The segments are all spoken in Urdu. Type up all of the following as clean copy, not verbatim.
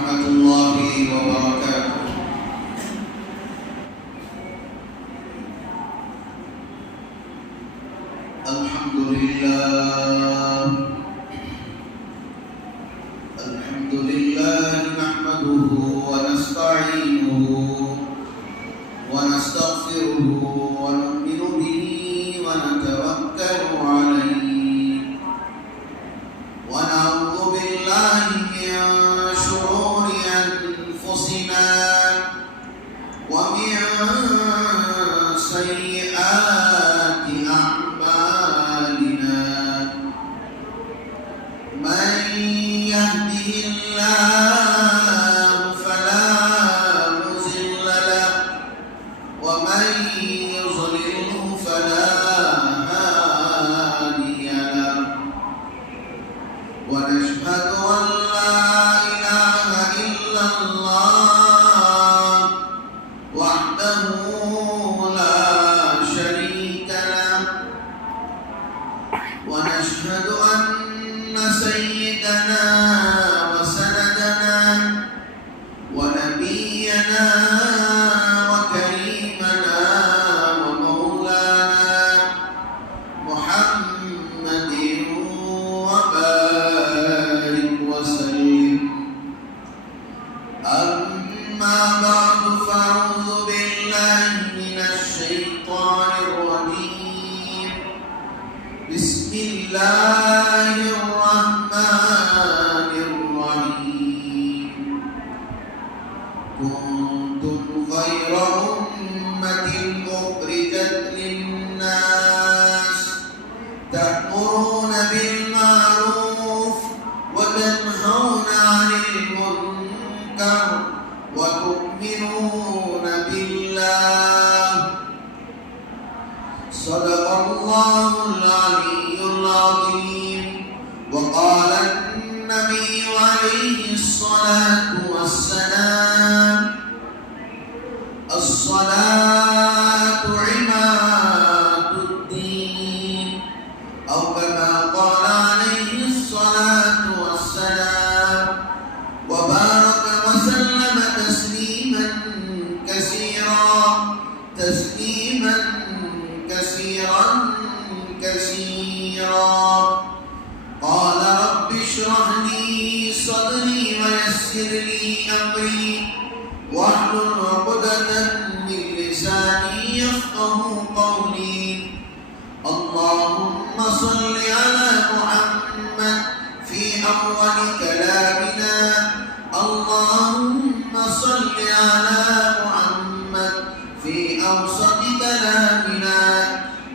ورحمة الله وبركاته. الحمد لله نحمده ونستعينه ونستغفره ونؤمن به ونتوكل عليه ونعوذ بالله من شرور أنفسنا ومن سيئات أعمالنا. من يهده الله فلا مضل له ومن يضلله فلا هادي له. ونشهد أن لا إله إلا الله وحده لا شريك له. ونشهد أن سيدنا وسندنا ونبينا وكريمنا ومولانا محمد وبارك وسلم. أما بعد فأعوذ بالله من الشيطان الرجيم. بسم الله الرحمن الرحيم. كنتم خير أمة أخرجت للناس تأمرون بالمعروف وتنهون عن المنكر وتؤمنون بالله. صدق الله العلي العظيم. وقال النبي عليه الصلاة والسلام: الصلاة عماد الدين، أو كما قال عليه الصلاة والسلام. وبارك وسلم تسليما كثيرا تسليما كثيرا كثيرا. قال رب اشرح لي صدري ويسر لي أمري واحلل عقدة من لساني يفقهوا قولي. اللهم صل على محمد في أول كلامنا. اللهم صل على محمد في أوسط كلامنا.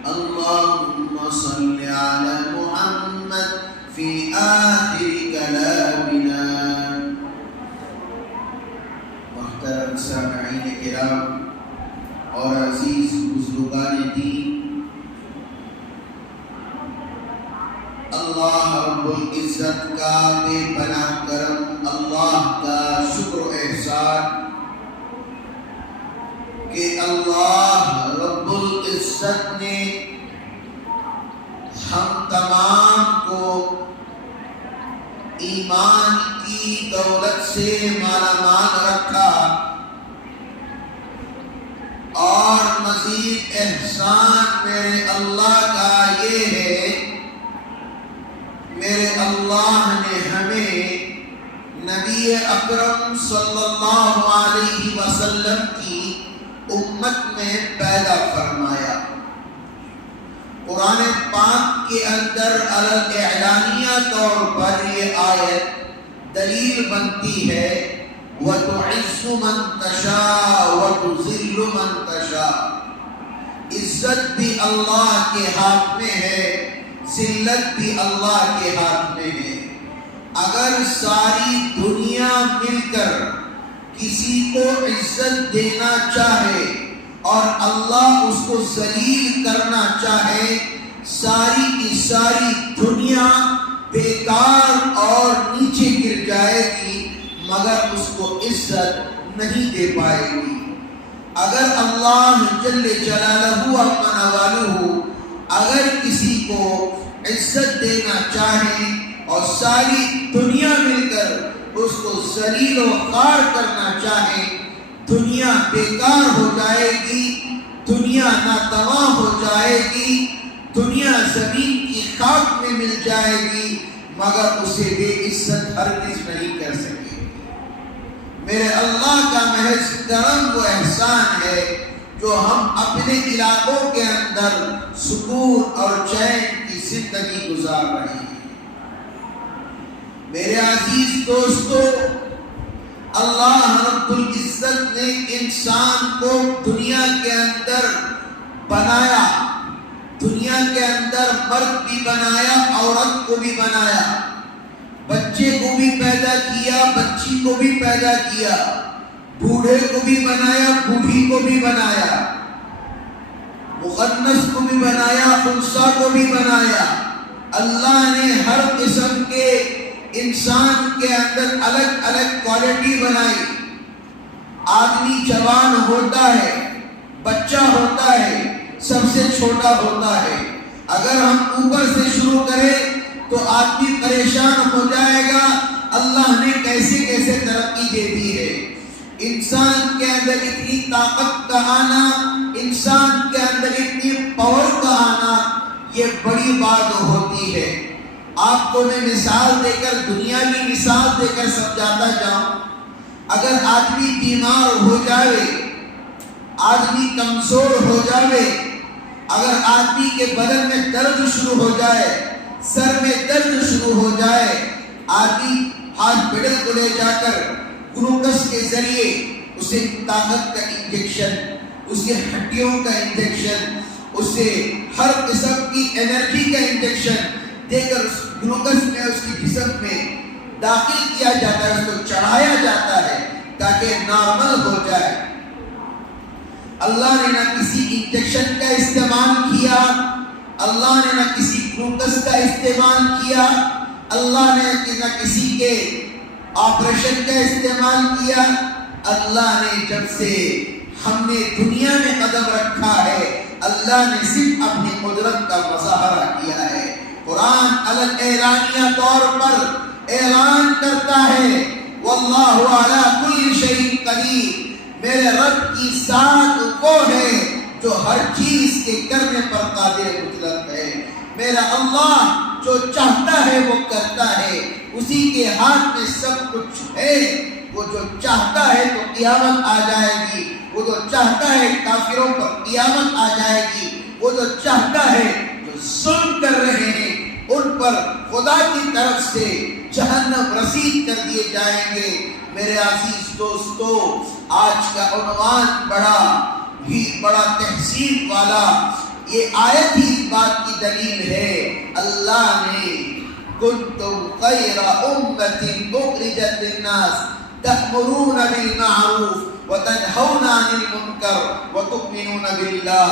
اللهم صل على محمد في آخر كلامنا. محترم سامعین کرام اور عزیز بزرگان دین، اللہ رب العزت کا بے پناہ کرم، اللہ کا شکر و احسان کہ اللہ رب العزت نے ہم تمام کو ایمان کی دولت سے مالا مال رکھا، اور مزید احسان میرے اللہ کا یہ ہے، میرے اللہ نے ہمیں نبی اکرم صلی اللہ علیہ وسلم کی امت میں پیدا فرمایا۔ قرآن پاک کے اندر اعلانیہ طور پر یہ آیت دلیل بنتی ہے وَتُعِزُّ مَن تَشَاءُ وَتُذِلُّ مَن تَشَاءُ۔ عزت بھی اللہ کے ہاتھ میں ہے، ذلت بھی اللہ کے ہاتھ میں ہے۔ اگر ساری دنیا مل کر کسی کو عزت دینا چاہے اور اللہ اس کو ذلیل کرنا چاہے، ساری کی ساری دنیا بیکار اور نیچے گر جائے گی، مگر اس کو عزت نہیں دے پائے گی۔ اگر اللہ جل جلالہ و منوالہ اگر کسی کو عزت دینا چاہیں اور ساری دنیا مل کر اس کو ذلیل و خوار کرنا چاہے، دنیا بیکار ہو جائے گی، دنیا ناتواں ہو جائے گی، دنیا زمین کی خاک میں مل جائے گی، مگر اسے بے عزت ہرگز نہیں کر سکے۔ میرے اللہ کا محض کرم و احسان ہے جو ہم اپنے علاقوں کے اندر سکون اور چین کی زندگی گزار رہے ہیں۔ میرے عزیز دوستو، اللہ رب العزت نے انسان کو دنیا کے اندر بنایا، دنیا کے اندر مرد بھی بنایا، عورت کو بھی بنایا، بچے کو بھی پیدا کیا، بچی کو بھی پیدا کیا، بوڑھے کو بھی بنایا، بوڑھی کو بھی بنایا، مخنث کو بھی بنایا، خنثی کو بھی بنایا۔ اللہ نے ہر قسم کے انسان کے اندر الگ الگ کوالٹی بنائی۔ آدمی جوان ہوتا ہے، بچہ ہوتا ہے، سب سے چھوٹا ہوتا ہے۔ اگر ہم اوپر سے شروع کریں تو آدمی پریشان ہو جائے گا، اللہ نے کیسے کیسے ترقی دے دی ہے۔ انسان کے اندر اتنی طاقت کا آنا، انسان کے اندر اتنی پاور کا آنا، یہ بڑی بات ہوتی ہے۔ آپ کو میں مثال دے کر، دنیاوی مثال دے کر سمجھاتا جاؤں۔ اگر آدمی بیمار ہو جائے، آدمی کمزور ہو جائے، اگر آدمی کے بدن میں درد شروع ہو جائے، سر میں درد شروع ہو جائے، آدمی ہاسپٹل کو لے جا کر گلوکوز کے ذریعے اسے طاقت کا انجیکشن، اسے ہڈیوں کا انجیکشن، اسے ہر قسم کی انرجی کا انجیکشن دے کر اس گلوکوز میں اس کی جسم میں داخل کیا جاتا ہے، اس کو چڑھایا جاتا ہے تاکہ نارمل ہو جائے۔ اللہ نے نہ کسی انجیکشن کا استعمال کیا، اللہ نے نہ کسی گلوکوز کا استعمال کیا، اللہ نے نہ کسی کے آپریشن کا استعمال کیا۔ اللہ نے جب سے ہم نے دنیا میں قدم رکھا ہے، اللہ نے صرف اپنی قدرت کا مظاہرہ کیا ہے۔ قرآن الگ اعلانیہ طور پر اعلان کرتا ہے، واللہ علی کل شیء قدیر، میرے رب کی ذات وہ ہے جو ہر چیز کے کرنے پر قادر مطلق ہے۔ میرا اللہ جو چاہتا ہے وہ کرتا ہے، اسی کے ہاتھ میں سب کچھ ہے۔ وہ جو چاہتا ہے تو قیامت آ جائے گی، وہ جو چاہتا ہے کافروں پر قیامت آ جائے گی، وہ جو چاہتا ہے جو ظلم کر رہے ہیں ان پر خدا کی طرف سے جہنم رسید کر دیے جائیں گے۔ میرے عزیز دوستو، آج کا عنوان بڑا تحسین والا، یہ آیت ہی اس بات کی دلیل ہے۔ اللہ نے کنتم خیر امۃ اخرجت للناس تأمرون بالمعروف وتنہون عن المنکر وتؤمنون باللہ۔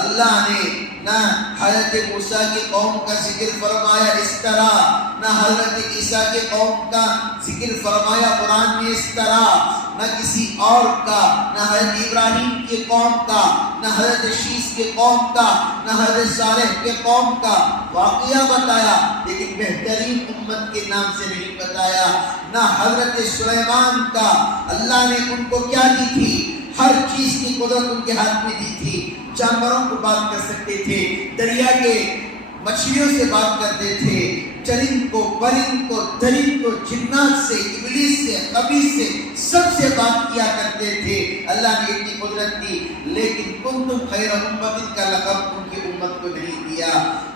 اللہ نے نہ حضرت موسیٰ کی قوم کا ذکر فرمایا اس طرح، نہ حضرت عیسیٰ کی قوم کا ذکر فرمایا قرآن میں اس طرح، نہ کسی اور کا، نہ حضرت ابراہیم کی قوم کا، نہ حضرت شیس کی قوم کا، نہ حضرت صالح کی قوم کا واقعہ بتایا، لیکن بہترین امت کے نام سے نہیں بتایا۔ نہ حضرت سلیمان کا، اللہ نے ان کو کیا دی تھی؟ ہر چیز کی قدرت ان کے ہاتھ میں دی تھی۔ جانوروں کو بات کر سکتے تھے، دریا کے مچھلیوں سے بات کرتے تھے، چرند کو، پرند کو، درند کو، جنات سے، ابلیس سے، خبیث سے، سب سے بات کیا کرتے تھے۔ اللہ نے اتنی قدرت دی، لیکن کنتم خیر امت کا لقب ان کی امت کو نہیں دیا۔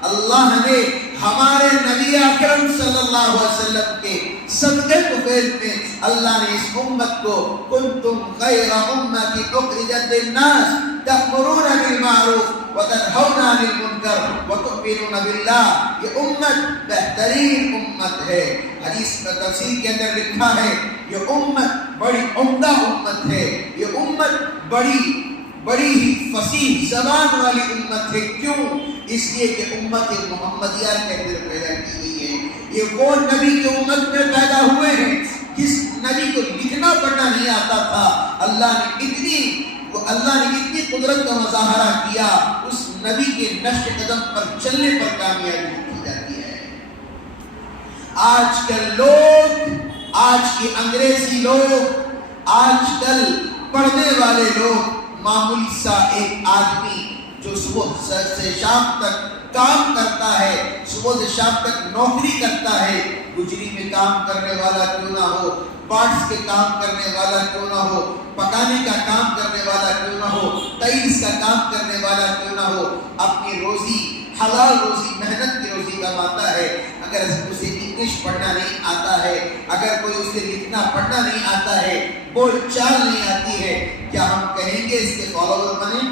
اللہ نے ہمارے نبی اکرم صلی اللہ علیہ وسلم کے صدقے طفیل میں اللہ نے اس امت کو کنتم خیر امت اخرجت للناس تأمرون بالمعروف وتنہون عن المنکر وتؤمنون باللہ، یہ امت بہترین امت ہے۔ حدیث میں تفسیر کے اندر لکھا ہے یہ امت بڑی عمدہ امت ہے، یہ امت بڑی ہی فصیح زبان والی امت ہے۔ کیوں؟ اس لیے کہ امت محمدیہ کے اندر پیدا کی گئی ہے۔ یہ وہ نبی کی امت میں پیدا ہوئے ہیں جس نبی کو لکھنا پڑھنا نہیں آتا تھا۔ اللہ نے اتنی قدرت کا مظاہرہ کیا، اس نبی کے نقش قدم پر چلنے پر کامیابی کی جاتی ہے۔ آج کل لوگ آج کے انگریزی لوگ، آج کل پڑھنے والے لوگ، معمولی سا ایک آدمی جو صبح سے شام تک کام کرتا ہے، صبح سے شام تک نوکری کرتا ہے، گجری میں کام کرنے والا کیوں نہ ہو، پارٹس کے کام کرنے والا کیوں نہ ہو، پکانے کا کام کرنے والا کیوں نہ ہو، ٹائلس کا کام کرنے والا کیوں نہ ہو، اپنی روزی، حلال روزی، محنت کی روزی کماتا ہے۔ اگر اسے انگلش پڑھنا نہیں آتا ہے، اگر کوئی اسے لکھنا پڑھنا نہیں آتا ہے، بول چال نہیں آتی ہے، کیا ہم کہیں گے اس کے فالوور بنیں؟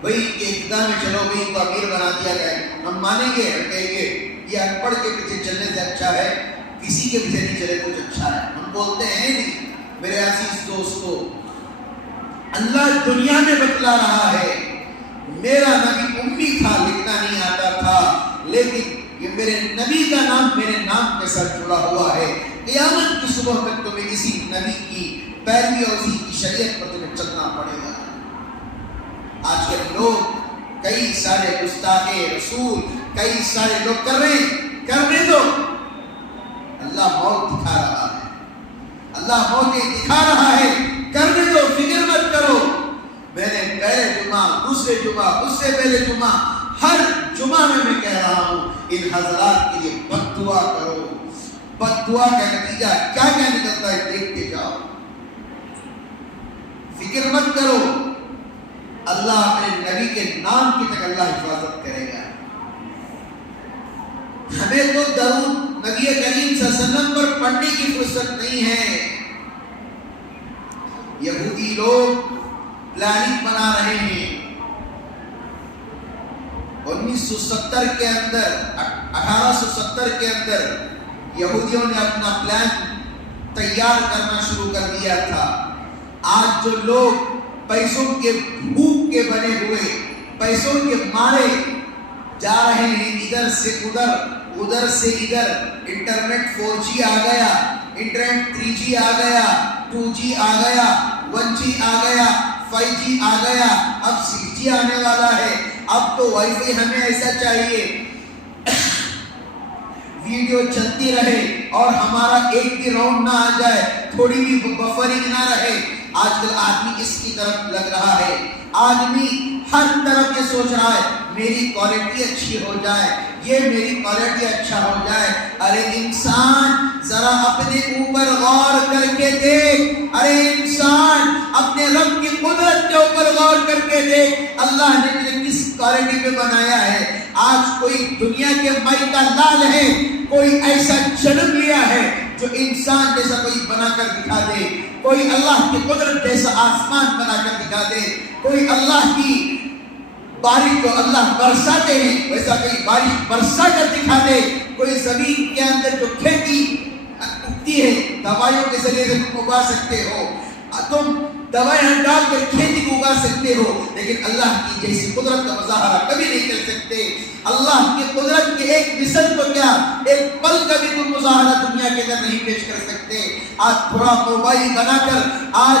بھائی اقتدار میں چلو، بھائی ان کو امیر بنا دیا گیا، ہم مانیں گے؟ ہم کہیں گے یہ ان پڑھ کے پیچھے چلنے سے اچھا ہے کسی کے پیچھے نہیں چلے کچھ اچھا ہے۔ ہم بولتے ہیں نہیں۔ میرے عزیز دوستو، اللہ دنیا میں بتلا رہا ہے، میرا نبی امی تھا، لکھنا نہیں آتا تھا، لیکن یہ میرے نبی کا نام میرے نام کے ساتھ جڑا ہوا ہے۔ قیامت کی صبح تک تمہیں اسی نبی کی پیروی اور اسی کی شریعت پر تمہیں چلنا پڑے گا۔ آج کل لوگ کئی سارے گستاخ رسول، کئی سارے لوگ کر رہے ہیں، کرنے دو۔ اللہ موت دکھا رہا ہے، اللہ موتیں دکھا رہا ہے، کرنے دو، فکر مت کرو۔ میں نے پہلے جمعہ، دوسرے جمعہ، اس سے پہلے جمعہ، ہر جمعہ میں کہہ رہا ہوں ان حضرات کے لیے بد دعا کرو۔ بد دعا کا نتیجہ کیا کیا نکلتا ہے دیکھتے جاؤ، فکر مت کرو۔ اللہ اپنے نبی کے نام کی تک اللہ حفاظت کرے گا۔ ہمیں تو درود نبی کریم صلی اللہ علیہ وسلم پر پڑھنے کی فرصت نہیں ہے۔ یہودی لوگ پلاننگ بنا رہے ہیں، 1970 کے اندر، 1870 کے اندر یہودیوں نے اپنا پلان تیار کرنا شروع کر دیا تھا۔ آج جو لوگ پیسوں کے بھوک کے بنے ہوئے، پیسوں کے مارے جا رہے ہیں ادھر سے ادھر، ادھر سے ادھر، انٹرنیٹ 4G آ گیا، انٹرنیٹ 3G آ گیا، 2G آ گیا، 1G آ گیا، 5G آ گیا، اب 6G آنے والا ہے۔ اب تو وائی فائی ہمیں ایسا چاہیے ویڈیو چلتی رہے اور ہمارا ایک بھی راؤنڈ نہ آ جائے، تھوڑی بھی بفرنگ نہ رہے۔ آج کل آدمی اس کی طرف لگ رہا ہے، آدمی ہر طرف یہ سوچ رہا ہے میری کوالٹی اچھی ہو جائے، یہ میری کوالٹی اچھا ہو جائے۔ ارے انسان ذرا اپنے اوپر غور کر کے دیکھ، ارے انسان اپنے رب کی قدرت کے اوپر غور کر کے دیکھ، اللہ نے تجھے کس کوالٹی پہ بنایا ہے۔ آج کوئی دنیا کے مائی کا لال ہے، کوئی ایسا جنم لیا ہے جو انسان جیسا کوئی بنا کر دکھا دے، کوئی اللہ کی قدرت جیسا آسمان بنا کر دکھا دے، کوئی اللہ کی بارش جو اللہ برساتے ہیں ویسا کوئی بارش برسا کر دکھا دے، کوئی زمین کے اندر جو کھیتی اگتی ہے دوائیوں کے ذریعے سے تم اگا سکتے ہو، تم دوائیاں ڈال کر کھیتی کو اگا سکتے ہو، لیکن اللہ کی جیسی قدرت کا مظاہرہ کبھی نہیں کر سکتے۔ اللہ کی قدرت کے ایک مثل کو کیا، ایک پل کا بھی تم مظاہرہ دنیا کے اندر نہیں پیش کر سکتے۔ آج تھوڑا موبائل بنا کر، آج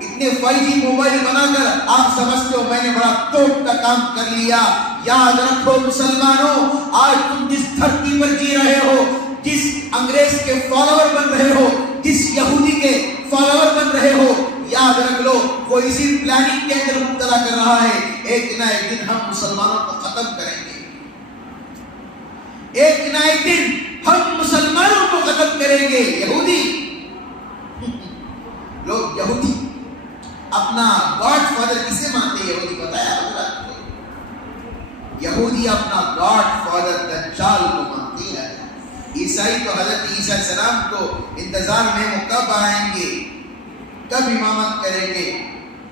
اتنے 5G موبائل بنا کر آپ سمجھتے ہو میں نے بڑا توپ کا کام کر لیا۔ یاد رکھو مسلمانوں، آج تم جس دھرتی پر جی رہے ہو، جس انگریز کے فالوور بن رہے ہو، جس یہودی کے فالوور بن رہے ہو، یاد رکھ لو وہ اسی پلاننگ کے اندر مبتلا کر رہا ہے۔ ایک نہ ایک دن ہم مسلمانوں کو ختم کریں گے، ایک نہ ایک دن ہم مسلمانوں کو ختم کریں گے۔ یہودی لوگ، یہودی اپنا گاڈ فادر کسے مانتے ہیں؟ یہودی بتایا حضرت کو، یہودی اپنا گاڈ فادر دجال کو مانتی ہے۔ عیسائی تو حضرت عیسیٰ السلام کو انتظار میں وہ کب آئیں گے، کب امامت کریں گے،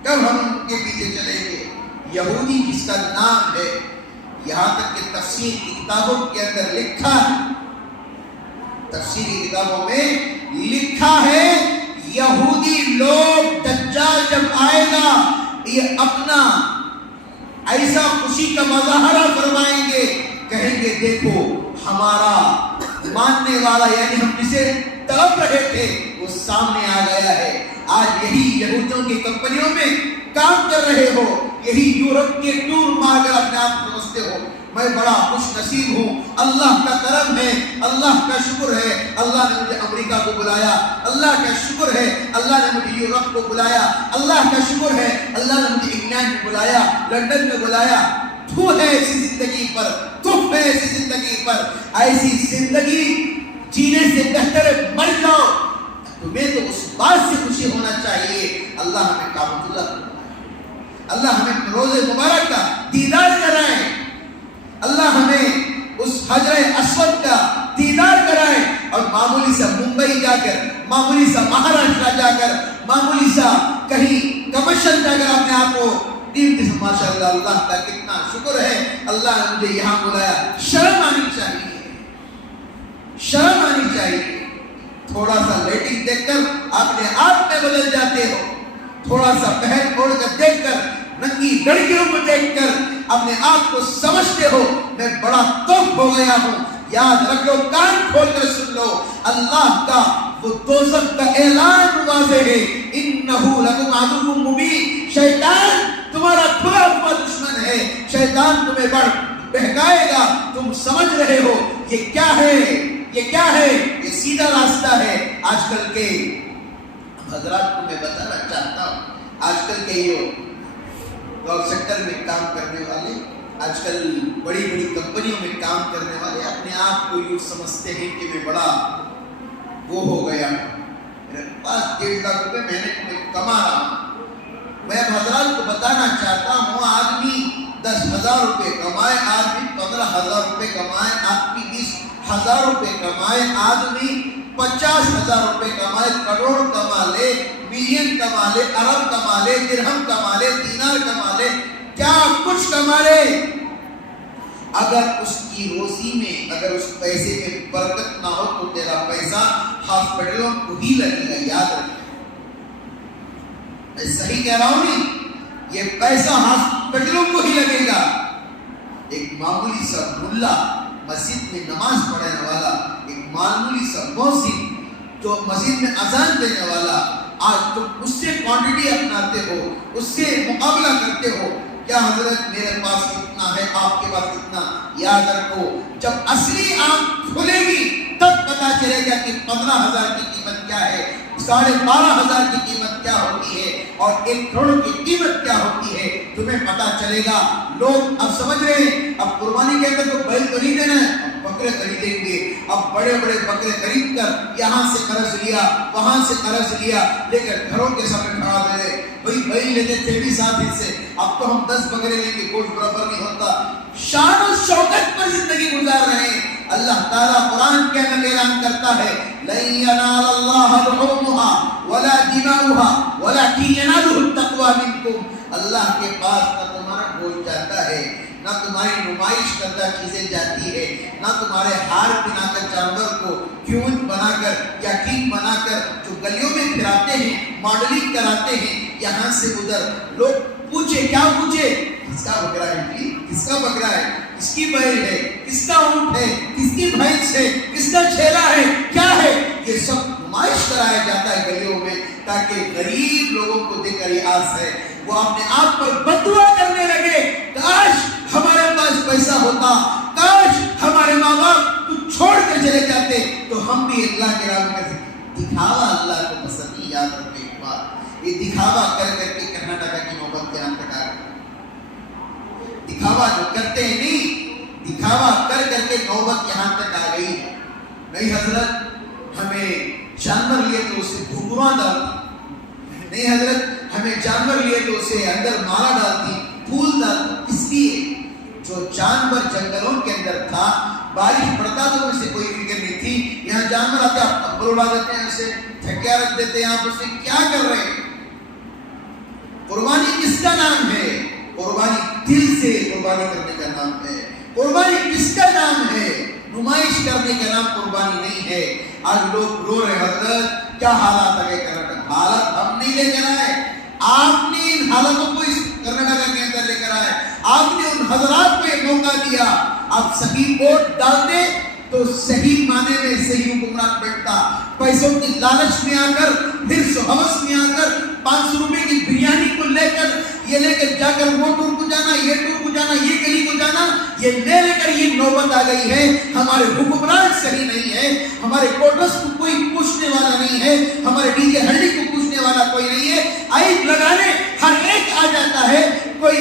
کب ہم ان کے پیچھے چلیں گے۔ یہودی جس کا نام ہے، یہاں تک کہ تفسیر کی کتابوں کے اندر لکھا ہے، تفسیری کتابوں میں لکھا ہے یہودی لوگ دجال جب آئے گا یہ اپنا ایسا خوشی کا مظاہرہ فرمائیں گے، کہیں گے دیکھو ہمارا ماننے والا، یعنی ہم جسے تڑپ رہے تھے وہ سامنے آ گیا ہے۔ آج یہی یہودیوں کی کمپنیوں میں کام کر رہے ہو، یہی یورپ کے ٹور مار کر اپنے آپ سمجھتے ہو میں بڑا خوش نصیب ہوں، اللہ کا کرم ہے، اللہ کا شکر ہے، اللہ نے مجھے امریکہ کو بلایا، اللہ کا شکر ہے اللہ نے مجھے یورپ کو بلایا، اللہ کا شکر ہے اللہ نے مجھے انگلینڈ میں بلایا، لندن میں بلایا۔ تو ہے ایسی زندگی پر، تم ہے ایسی زندگی پر، ایسی زندگی جینے سے بہتر ہے مر جاؤ۔ تمہیں تو اس بات سے خوشی ہونا چاہیے اللہ ہمیں کعبۃ اللہ کو، اللہ ہمیں روزے مبارک کا دیدار کرائے، اللہ ہمیں اس حجر اسود کا دیدار کرائے، اور معمولی سا ممبئی جا کر، معمولی سا مہاراشٹر جا کر، معمولی سا کہیں کمرشل جا کر اپنے آپ کو ماشاء اللہ اللہ کا کتنا شکر ہے اللہ نے مجھے یہاں بلایا۔ شرم آنی چاہیے، شرم آنی چاہیے۔ تھوڑا سا لیٹنگ دیکھ کر اپنے آپ میں بدل جاتے ہو، تھوڑا سا پہن اوڑھ کر دیکھ کر، ننگی لڑکیوں کو دیکھ کر اپنے آپ کو سمجھتے ہو میں بڑا توف ہو گیا ہوں۔ یاد رکھ لو، کان کھول کر سن لو، اللہ کا وہ دوزخ کا اعلان واضح ہے، انہو لکم عدو مبین، شیطان تمہارا کھلا ہوا دشمن ہے، شیطان تمہیں بہکائے گا، تم سمجھ رہے ہو یہ کیا ہے، یہ کیا ہے، یہ سیدھا راستہ ہے۔ آج کل کے حضرات کو میں بتانا چاہتا ہوں، آج کل کے یہ سیکٹر میں کام کرنے والے، آج کل بڑی بڑی کمپنیوں میں کام کرنے والے اپنے آپ کو یوں سمجھتے ہیں کہ میں بڑا وہ ہو گیا، میرے پاس 1.5 لاکھ روپے مہینے کو میں کما رہا ہوں۔ میں حضرات کو بتانا چاہتا ہوں، آدمی 10,000 روپے کمائے، آدمی 15,000 روپے کمائے، آدمی 20,000 روپے کمائے، آدمی 50,000 روپے کمائے، کروڑ کما لے، ملین کما لے، ارب کما لے، درہم کما لے، دینار کما لے، کیا کچھ کما لے، اگر اس کی روزی میں، اگر اس پیسے میں برکت نہ ہو تو تیرا پیسہ ہاسپٹلوں کو ہی لگے گا۔ یاد رکھیں، میں صحیح کہہ رہا ہوں نہیں، یہ پیسہ ہاسپٹلوں کو ہی لگے گا۔ ایک معمولی سا ملا مسجد میں نماز پڑھنے والا، ایک معمولی سا مؤذن جو مسجد میں اذان دینے والا، آج تم اس سے کوانٹٹی اپناتے ہو، اس سے مقابلہ کرتے ہو، کیا حضرت میرے پاس کتنا ہے، آپ کے پاس کتنا؟ یاد رکھو، جب اصلی آنکھ کھلے گی تب پتا چلے گا کہ 15,000 کی قیمت کیا ہے، 12,500 کی قیمت کیا ہوتی ہے، اور 1 کروڑ کی قیمت کیا ہوتی ہے، تمہیں پتا چلے گا۔ لوگ اب سمجھ رہے ہیں، اب قربانی کے اندر تو بیل تو نہیں دینا ہے، اب بکرے خریدیں گے، اب بڑے بڑے بکرے خرید کر یہاں سے قرض لیا، وہاں سے قرض لیا، لے کر گھروں کے سامنے کھڑا دے رہے، وہی بیل لیتے تھے بھی ساتھ سے، اب تو ہم 10 بکرے لیں گے، گوشت برابر نہیں ہوتا۔ شان و شوکت پر زندگی گزار رہے ہیں۔ اللہ تعالیٰ قرآن کے اندر اعلان کرتا ہے، لَن يَنَالَ اللَّهَ لُحُومُهَا وَلَا دِمَاؤُهَا وَلَكِنْ يَنَالُهُ التَّقْوَىٰ مِنكُمْ۔ اللہ کے پاس نہ تمہارا گوشت جاتا ہے، نہ تمہاری نمائش کردہ چیزیں جاتی ہے، نہ تمہارے ہار بنا کر جانور کو کیون بنا کر یا کینگ بنا کر جو گلیوں میں پھراتے ہیں، ماڈلنگ کراتے ہیں یہاں سے ادھر۔ لوگ پوچھے، کیا پوچھے؟ کس کا بکرا ہے جی؟ کس کا بکرا ہے؟ کس کی بیل ہے؟ کس کا اونٹ ہے؟ کس کی بھینس ہے؟ کس کا چھیلا ہے؟ کیا ہے؟ یہ سب نمائش کرایا جاتا ہے گلیوں میں، تاکہ غریب لوگوں کو دیکھ کر یہ آس ہے، وہ اپنے آپ پر بددعا کرنے لگے، کاش ہمارے پاس پیسہ ہوتا، کاش ہمارے ماں باپ کچھ چھوڑ کر چلے جاتے تو ہم بھی اللہ کے راہ میں کر سکتے۔ دکھاوا اللہ کو پسند نہیں۔ یاد رکھیں ایک بات، یہ دکھاوا کر کر کے کرناٹکا کی نوبت کے نام تک آ گئی۔ دکھاوا جو کرتے ہیں نہیں، دکھاوا کر کر کے نوبت یہاں تک آ گئی۔ نہیں حضرت، ہمیں جانور لیے تو اسے گھنگروا ڈالتی، نہیں حضرت ہمیں جانور لیے تو اسے اندر مارا ڈالتی، پھول ڈالتی۔ اس لیے جو جانور جنگلوں کے اندر تھا، بارش پڑتا تو اسے کوئی فکر نہیں تھی، یہاں جانور آتے ابر اڑا دیتے ہیں، اسے تھکیا رکھ دیتے ہیں، آپ اسے کیا کر رہے ہیں؟ قربانی کس کا نام ہے؟ قربانی دل سے قربانی کرنے کا نام ہے۔ قربانی کس کا نام ہے؟ نمائش کرنے کا نام قربانی نہیں ہے۔ آج لوگ رو رہے، حضرت کیا حالات آگے کرناٹک؟ حالات ہم نہیں لے کر آئے، آپ نے ان حالاتوں کو اس کرناٹک کے اندر لے کر آئے، آپ نے ان حضرات کو ایک موقع دیا، آپ صحیح ووٹ ڈالتے تو صحیح معنی میں صحیح حکمران بیٹھتا۔ پیسوں کی لالچ میں آ کر، حرص و ہوس میں آ کر 500 روپے کی بریانی کو لے کر یہ لے کر جا کر وہ ٹور کو جانا، یہ ٹور کو جانا، یہ گلی کو جانا، یہ لے کر یہ نوبت آ گئی ہے. ہمارے حکمران صحیح نہیں ہے، ہمارے کوٹرس کو کوئی پوچھنے والا نہیں ہے، ہمارے ڈی جے ہلڈی کو پوچھنے والا کوئی نہیں ہے. عیب لگانے ہر ایک آ جاتا ہے، کوئی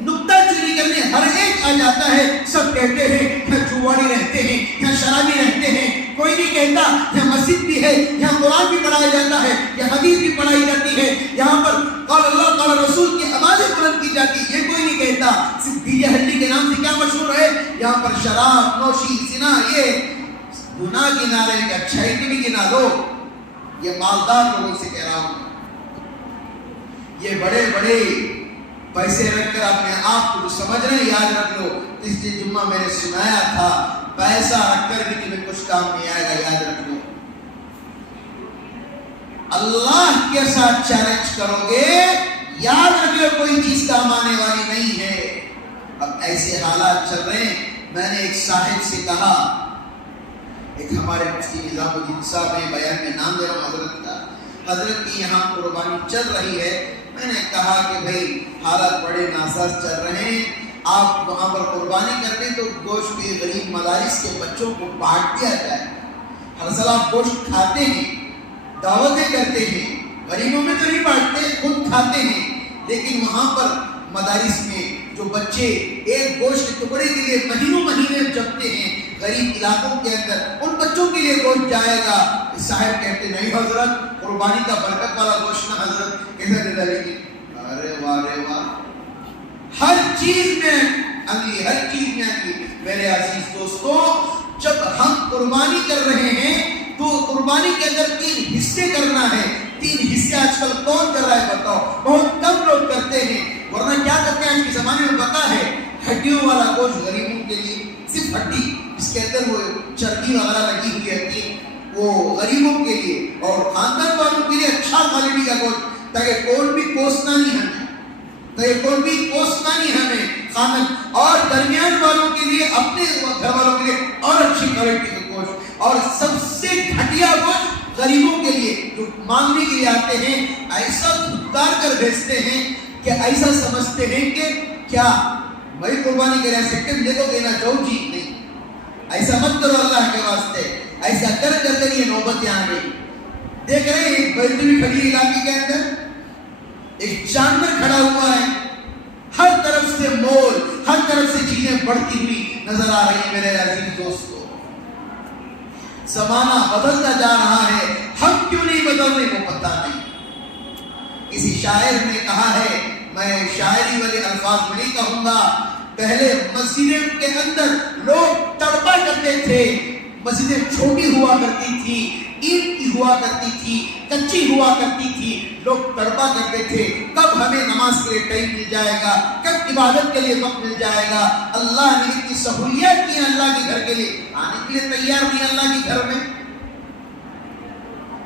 نکتہ چوری کرنے ہر ایک آ جاتا ہے. سب کہتے ہیں یہاں جواڑی رہتے ہیں، یہاں شرابی رہتے ہیں. کوئی نہیں کہتا یہاں مسجد بھی ہے، یہاں قرآن بھی پڑھایا جاتا ہے، یہاں حدیث بھی پڑھائی جاتی ہے، یہاں پر قال اللہ قال رسول کی آوازیں بلند کی جاتی. یہ کوئی نہیں کہتا. صرف ڈی جے ہلڈی کے نام سے کیا مشہور ہے؟ یہاں پر شراب نوشی زنا، یہ گناہ گنا رہے ہیں. اچھائی بھی گنا لو. یہ مالدار لوگوں سے کہہ رہا ہوں، یہ بڑے بڑے پیسے رکھ کر اپنے آپ کو جو سمجھ رہے ہیں یاد رکھ لو. اس دن جمعہ میں نے سنایا تھا، پیسہ رکھ کر بھی تمہیں کچھ کام نہیں آئے گا، یاد رکھ لو. اللہ کے ساتھ چیلنج کرو گے، یاد رکھ لو کوئی چیز کام آنے والی نہیں ہے. اب ایسے حالات چل رہے ہیں. میں نے ایک صاحب سے کہا، ایک ہمارے مفتی نظام الدین صاحب ہیں، بیان میں نام دے رہا ہوں حضرت کا، حضرت کی یہاں قربانی چل رہی ہے. میں نے کہا کہ بھئی حالات بڑے ناساز چل رہے ہیں، آپ وہاں پر قربانی کرتے ہیں تو گوشت کے غریب مدارس کے بچوں کو بانٹ دیا جائے. ہر سال آپ گوشت کھاتے ہیں، دعوتیں کرتے ہیں، غریبوں میں تو نہیں بانٹتے، خود کھاتے ہیں، لیکن وہاں پر مدارس میں جو بچے ایک گوشت کے ٹکڑے کے لیے مہینوں مہینے جپتے ہیں غریب علاقوں کے اندر، ان بچوں کے لیے گوشت جائے گا. صاحب کہتے نہیں حضرت، قربانی کا برکت والا گوشت نہ حضرت، کیسے دے ڈالیں گے؟ ارے واہ رے واہ، ہر چیز میں انگلی، ہر چیز میں انگلی. میرے عزیز دوستو، جب ہم قربانی کر رہے ہیں تو قربانی کے اندر 3 حصے کرنا ہے. 3 حصے آج کل کون کر رہا ہے بتاؤ؟ بہت کم لوگ کرتے ہیں. ورنہ کیا کرتے ہیں آج کے زمانے میں پتا ہے؟ ہڈیوں والا گوشت غریبوں کے لیے، صرف ہڈی، اس کے اندر وہ چربی وغیرہ لگی ہوئی رہتی ہے، وہ غریبوں کے لیے اور خاندان والوں کے لیے اچھا کوالٹی کا گوشت، تاکہ کوئی بھی کوسنا نہیں ہمیں، خاندان اور درمیان والوں کے لیے، اپنے گھر والوں کے لیے اور اچھی کوالٹی کا گوشت. اور سب سے گھٹیا گوشت غریبوں کے لیے جو مانگنے کے لیے آتے ہیں، ایسا دھتکار کر بھیجتے ہیں کہ ایسا سمجھتے ہیں کہ کیا میں قربانی کے لیے سیکنڈ دے دو دینا چاہوں جی نہیں. ایسا مت کرو اللہ کے واسطے. ایسا کر کر یہ نوبت آ گئی. دیکھ رہے ہیں بیلدوی کھڑی علاقے کے اندر ایک جانور کھڑا ہوا ہے، ہر طرف سے مول، ہر طرف سے چیزیں بڑھتی ہوئی نظر آ رہی ہیں. میرے عزیز دوستو، زمانہ بدلتا جا رہا ہے، ہم کیوں نہیں بدل رہے وہ پتہ نہیں. کسی شاعر نے کہا ہے، میں شاعری والے الفاظ میں نہیں کہوں گا، پہلے مسجدیں کے اندر لوگ تڑپا کرتے تھے، مسجدیں چھوٹی ہوا کرتی تھی، اینٹ کی ہوا کرتی تھی، کچی ہوا کرتی تھی، لوگ تڑپا کرتے تھے کب ہمیں نماز کے لیے ٹائم مل جائے گا، کب عبادت کے لیے وقت مل جائے گا. اللہ نے اتنی سہولیات کی اللہ کے گھر کے لیے، آنے کے لیے تیار نہیں اللہ کے گھر میں.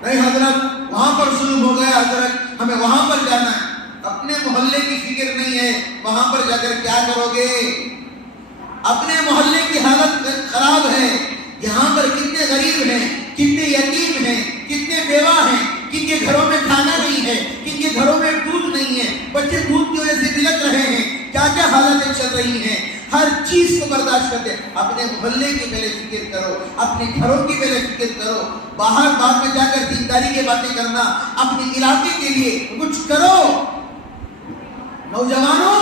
نہیں حضرت وہاں پر ظلم ہو گیا، حضرت ہمیں وہاں پر جانا ہے. اپنے محلے کی فکر نہیں ہے، وہاں پر جا کر کیا کرو گے؟ اپنے محلے کی حالت خراب ہے. یہاں پر کتنے غریب ہیں، کتنے یتیم ہیں، کتنے بیوہ ہیں، کن کے گھروں میں کھانا نہیں ہے، کن کے گھروں میں دودھ نہیں ہے، بچے دودھ کی وجہ سے بلک رہے ہیں، کیا کیا حالتیں چل رہی ہیں. ہر چیز کو برداشت کرتے. اپنے محلے کی پہلے فکر کرو، اپنے گھروں کی پہلے فکر کرو. باہر بعد میں جا کر دینداری کی باتیں کرنا، اپنے علاقے کے لیے کچھ کرو. نوجوانوں،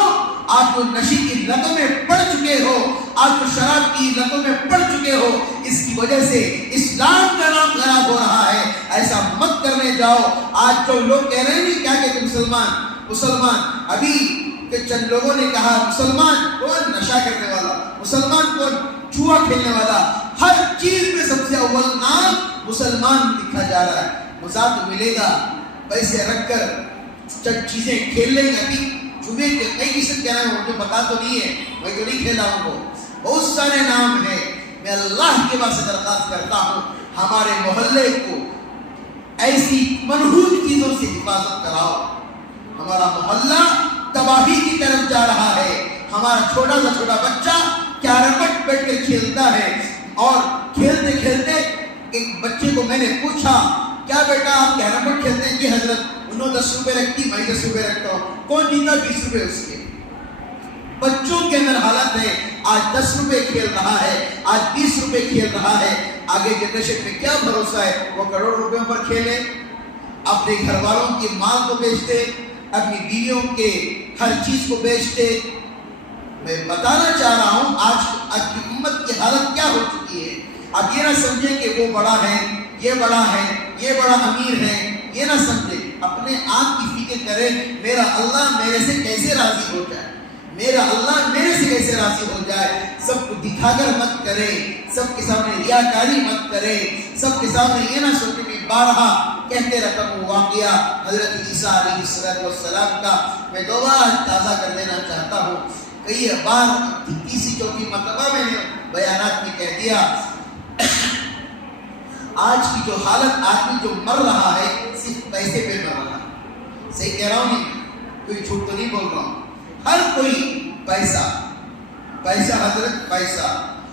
آپ کو نشے کی لتوں میں پڑ چکے ہو، آپ کو شراب کی لتوں میں پڑ چکے ہو، اس کی وجہ سے اسلام کا نام خراب ہو رہا ہے. ایسا مت کرنے جاؤ. آج جو لوگ کہہ رہے ہیں کیا کہتے مسلمان ابھی کہ چند لوگوں نے کہا مسلمان کون نشہ کرنے والا، مسلمان کون جوا کھیلنے والا. ہر چیز میں سب سے اول نام مسلمان لکھا جا رہا ہے. مزہ تو ملے گا، پیسے رکھ کر چند چیزیں کھیل لیں گے. ابھی جمعے کے کئی قسم کے نام مجھے پتا تو نہیں ہے، میں تو نہیں کھیلا ہوں. وہ بہت سارے نام ہیں. میں اللہ کے پاس درخواست کرتا ہوں ہمارے محلے کو ایسی منحوس چیزوں سے حفاظت کراؤ. ہمارا محلہ تباہی کی طرف جا رہا ہے. ہمارا چھوٹا سا چھوٹا بچہ کیرم بیٹھ کے کھیلتا ہے، اور کھیلتے کھیلتے ایک بچے کو میں نے پوچھا کیا بیٹا آپ کیرم بورڈ کھیلتے ہیں؟ جی حضرت انہوں 10 روپے رکھتی، میں 10 روپے رکھتا ہوں، کون جیتا؟ 20 روپے اس کے۔ بچوں کے اندر حالت ہے، آج 10 روپے کھیل رہا ہے، آج 20 روپے کھیل رہا ہے، آگے جنریشن میں کیا بھروسہ ہے وہ کروڑ روپے پر کھیلے، اپنے گھر والوں کے مال کو بیچتے، اپنی بیویوں کے ہر چیز کو بیچتے۔ میں بتانا چاہ رہا ہوں آج کی امت کی حالت کیا ہو چکی ہے۔ اب یہ نہ سمجھیں کہ وہ بڑا ہے، یہ بڑا ہے، یہ بڑا امیر ہے، یہ نہ سمجھیں، اپنے آپ کی فکر کرے، میرا اللہ میرے سے کیسے راضی ہو جائے، میرا اللہ میرے سے کیسے راضی ہو جائے۔ سب کو دکھا کر مت کرے، سب کے سامنے ریاکاری مت کرے، سب کے سامنے یہ نہ سوچے کہ بارہا کہتے رقم واقعہ حضرت عیسیٰ علیہ السلام کا میں دوبارہ تازہ کر دینا چاہتا ہوں۔ کئی بار 30-34 مرتبہ میں نے بیانات میں کہہ دیا، آج کی جو حالت، آدمی جو مر رہا ہے صرف پیسے پہ مر رہا ہے۔ صحیح کہہ رہا ہوں نہیں؟ کوئی جھوٹ تو نہیں بول رہا ہوں۔ ہر کوئی پیسہ، پیسہ حضرت پیسہ،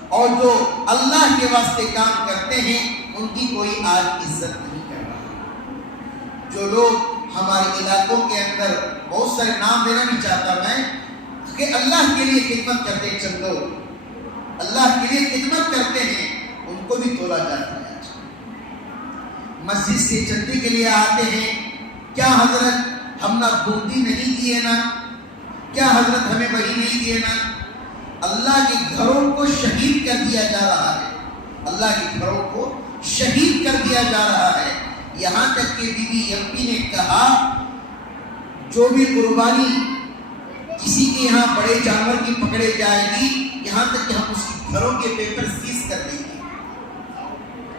اور جو اللہ کے واسطے کام کرتے ہیں ان کی کوئی آج عزت نہیں کر رہا۔ جو لوگ ہمارے علاقوں کے اندر، بہت سارے نام دینا نہیں چاہتا میں، کہ اللہ کے لیے خدمت کرتے ہیں، چند لوگ اللہ کے لیے خدمت کرتے ہیں، ان کو بھی تولا جاتا ہے۔ مسجد سے چندے کے لیے آتے ہیں، کیا حضرت ہم نہ بوندی نہیں دیے نا، کیا حضرت ہمیں وہی نہیں دیے نا۔ اللہ کے گھروں کو شہید کر دیا جا رہا ہے، اللہ کے گھروں کو شہید کر دیا جا رہا ہے۔ یہاں تک کہ بی بی ایم پی نے کہا جو بھی قربانی کسی کے یہاں بڑے جانور کی پکڑے جائے گی، یہاں تک کہ ہم اس کے گھروں کے پیپر سیز کر دیں گے۔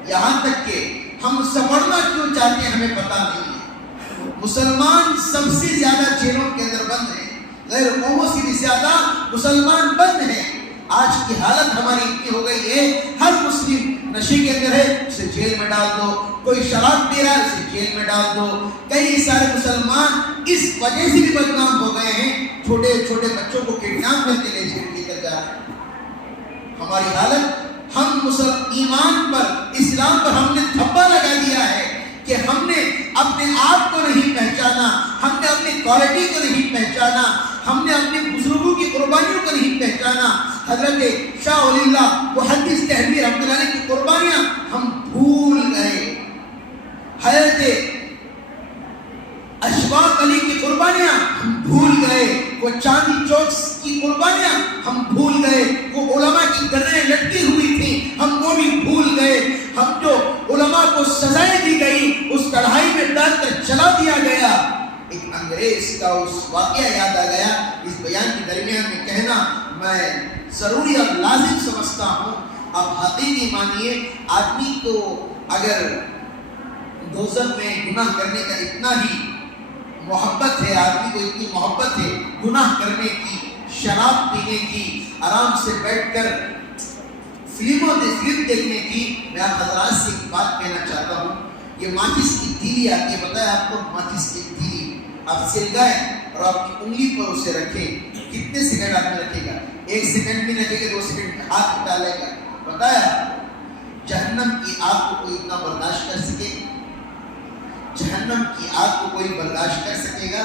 یہاں تک کہ ہم سمجھنا کیوں چاہتے ہیں ہمیں پتہ نہیں ہے۔ مسلمان سب سے زیادہ جیلوں کے اندر بند ہیں، غیر قوموں سے بھی زیادہ مسلمان بند ہیں۔ آج کی حالت ہماری اتنی ہو گئی ہے، ہر مسلم نشے کے اندر ہے، اسے جیل میں ڈال دو، کوئی شراب پی رہا ہے اسے جیل میں ڈال دو۔ کئی سارے مسلمان اس وجہ سے بھی بدنام ہو گئے ہیں، چھوٹے چھوٹے بچوں کو کڈنیپ کر کے لے کر جا رہے ہیں۔ ہماری حالت، ہم ایمان پر، اسلام پر ہم نے دھبا لگا دیا ہے کہ ہم نے اپنے آپ کو نہیں پہچانا، ہم نے اپنی کوالٹی کو نہیں پہچانا، ہم نے اپنے بزرگوں کی قربانیوں کو نہیں پہچانا۔ حضرت شاہ ولی اللہ محدث دہلوی رحمۃ اللہ علیہ کی قربانیاں ہم بھول گئے، حضرت اشفاق علی کی قربانیاں ہم بھول گئے، وہ چاندی چوک کی قربانیاں ہم بھول گئے، وہ علماء کی گردنیں لٹکی ہوئی تھیں ہم وہ بھی بھول گئے، ہم جو علماء کو سزائیں دی گئی اس کڑھائی میں ڈال کر جلا دیا گیا۔ ایک انگریز کا اس واقعہ یاد آ گیا، اس بیان کے درمیان میں کہنا میں ضروری اور لازم سمجھتا ہوں۔ اب حقیقی مانیے، آدمی کو اگر دوزخ میں گناہ کرنے کا اتنا ہی محبت ہے، آدمی کو اتنی محبت ہے گناہ کرنے کی، شراب پینے کی، آرام سے بیٹھ کر فلم دیکھنے کی، میں آپ حضرات سے ایک بات کہنا چاہتا ہوں۔ یہ ماچس کی تیلی آتی ہے، پتہ ہے آپ کو؟ ماچس کی تیلی آپ سلگائیں اور اپنی انگلی پر اسے رکھیں، کتنے سیکنڈ آپ میں رکھے گا؟ 1 سیکنڈ بھی رکھے گا، 2 سیکنڈ ہاتھ ڈالے گا، پتہ ہے؟ جہنم کی آگ کو کوئی اتنا برداشت کر سکے؟ جہنم کی آگ کو کوئی برداشت کر سکے گا؟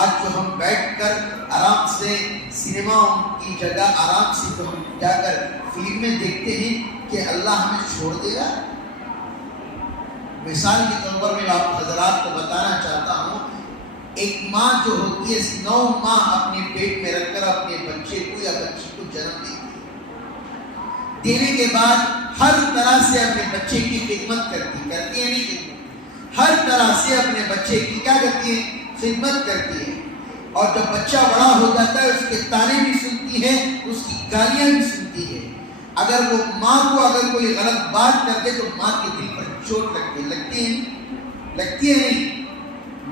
آج جو ہم بیٹھ کر آرام سے سنیما کی جگہ آرام سے جو ہم جا کر فلمیں دیکھتے ہیں، کہ اللہ ہمیں چھوڑ دے گا؟ مثال کے طور پر میں آپ حضرات کو بتانا چاہتا ہوں، ایک ماں جو ہوتی ہے 9 ماہ اپنے پیٹ میں رکھ کر اپنے بچے کو یا بچی کو جنم دیتی ہے، دینے کے بعد ہر طرح سے اپنے بچے کی خدمت کرتی ہے نہیں خدمت، ہر طرح سے اپنے بچے کی کیا کرتی ہے؟ خدمت کرتی ہے۔ اور جب بچہ بڑا ہو جاتا ہے اس کے تانے بھی سنتی ہے، اس کی گالیاں بھی سنتی ہے۔ اگر وہ ماں کو اگر کوئی غلط بات کر دے تو ماں کے دل پر چوٹ لگتی ہے نہیں؟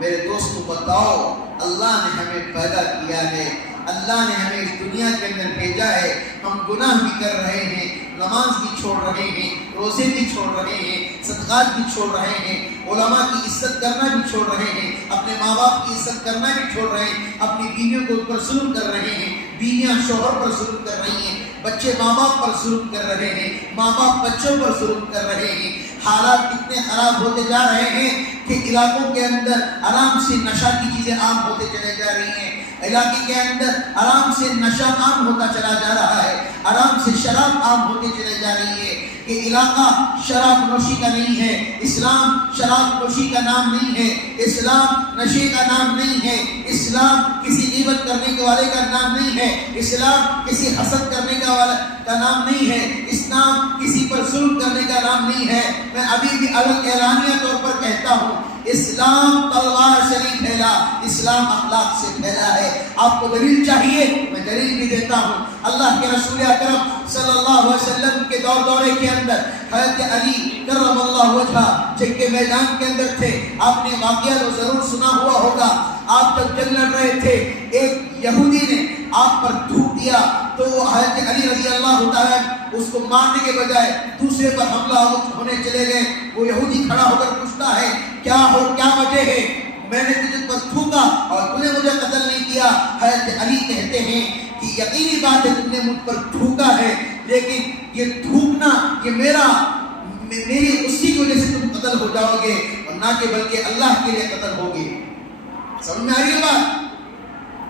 میرے دوستو بتاؤ، اللہ نے ہمیں پیدا کیا ہے، اللہ نے ہمیں اس دنیا کے اندر بھیجا ہے، ہم گناہ بھی کر رہے ہیں، نماز بھی چھوڑ رہے ہیں، روزے بھی چھوڑ رہے ہیں، صدقات بھی چھوڑ رہے ہیں، علماء کی عزت کرنا بھی چھوڑ رہے ہیں، اپنے ماں باپ کی عزت کرنا بھی چھوڑ رہے ہیں، اپنی بیویوں کے اوپر ظلم کر رہے ہیں، بیویاں شوہر پر ظلم کر رہی ہیں، بچے ماں باپ پر ظلم کر رہے ہیں، ماں باپ بچوں پر ظلم کر رہے ہیں، حالات کتنے خراب ہوتے جا رہے ہیں کہ علاقوں کے اندر آرام سے نشہ کی چیزیں عام ہوتے چلے جا رہی ہیں، علاقے کے اندر آرام سے نشہ عام ہوتا چلا جا رہا ہے، آرام سے شراب عام ہوتے چلے جا رہی ہے۔ کہ علاقہ شراب نوشی کا نہیں ہے، اسلام شراب نوشی کا نام نہیں ہے، اسلام نشے کا نام نہیں ہے، اسلام کسی غیبت کرنے کے والے کا نام نہیں ہے، اسلام کسی حسد کرنے کا نام نہیں ہے، اسلام کسی پر ظلم کرنے کا نام نہیں ہے۔ میں ابھی بھی اعلانیہ طور پر کہتا ہوں، اسلام تلوار سے نہیں پھیلا، اسلام اخلاق سے پھیلا ہے۔ آپ کو دلیل چاہیے، میں دلیل بھی دیتا ہوں۔ اللہ کے رسول اکرم صلی اللہ علیہ وسلم کے دورے کے اندر حضرت علی کرم اللہ وجہہ جنگ کے میدان کے اندر تھے۔ آپ نے واقعہ تو ضرور سنا ہوا ہوگا۔ آپ جب جنگ لڑ رہے تھے، ایک یہودی نے آپ پر تھوک دیا تو حضرت علی رضی اللہ تعالیٰ اس کو مارنے کے بجائے دوسرے پر حملہ ہونے چلے گئے۔ وہ یہودی کھڑا ہو کر پوچھتا ہے، کیا وجہ ہے؟ میں نے تجھ پر تھوکا اور تو نے مجھے قتل نہیں کیا۔ حضرت علی کہتے ہیں کہ یقینی بات ہے تم نے مجھ پر تھوکا ہے، لیکن یہ تھوکنا یہ میری اسی کی وجہ سے تم قتل ہو جاؤ گے، اور نہ کہ بلکہ اللہ کے لیے قتل ہوگے۔ سمجھ میں آ رہی ہے بات؟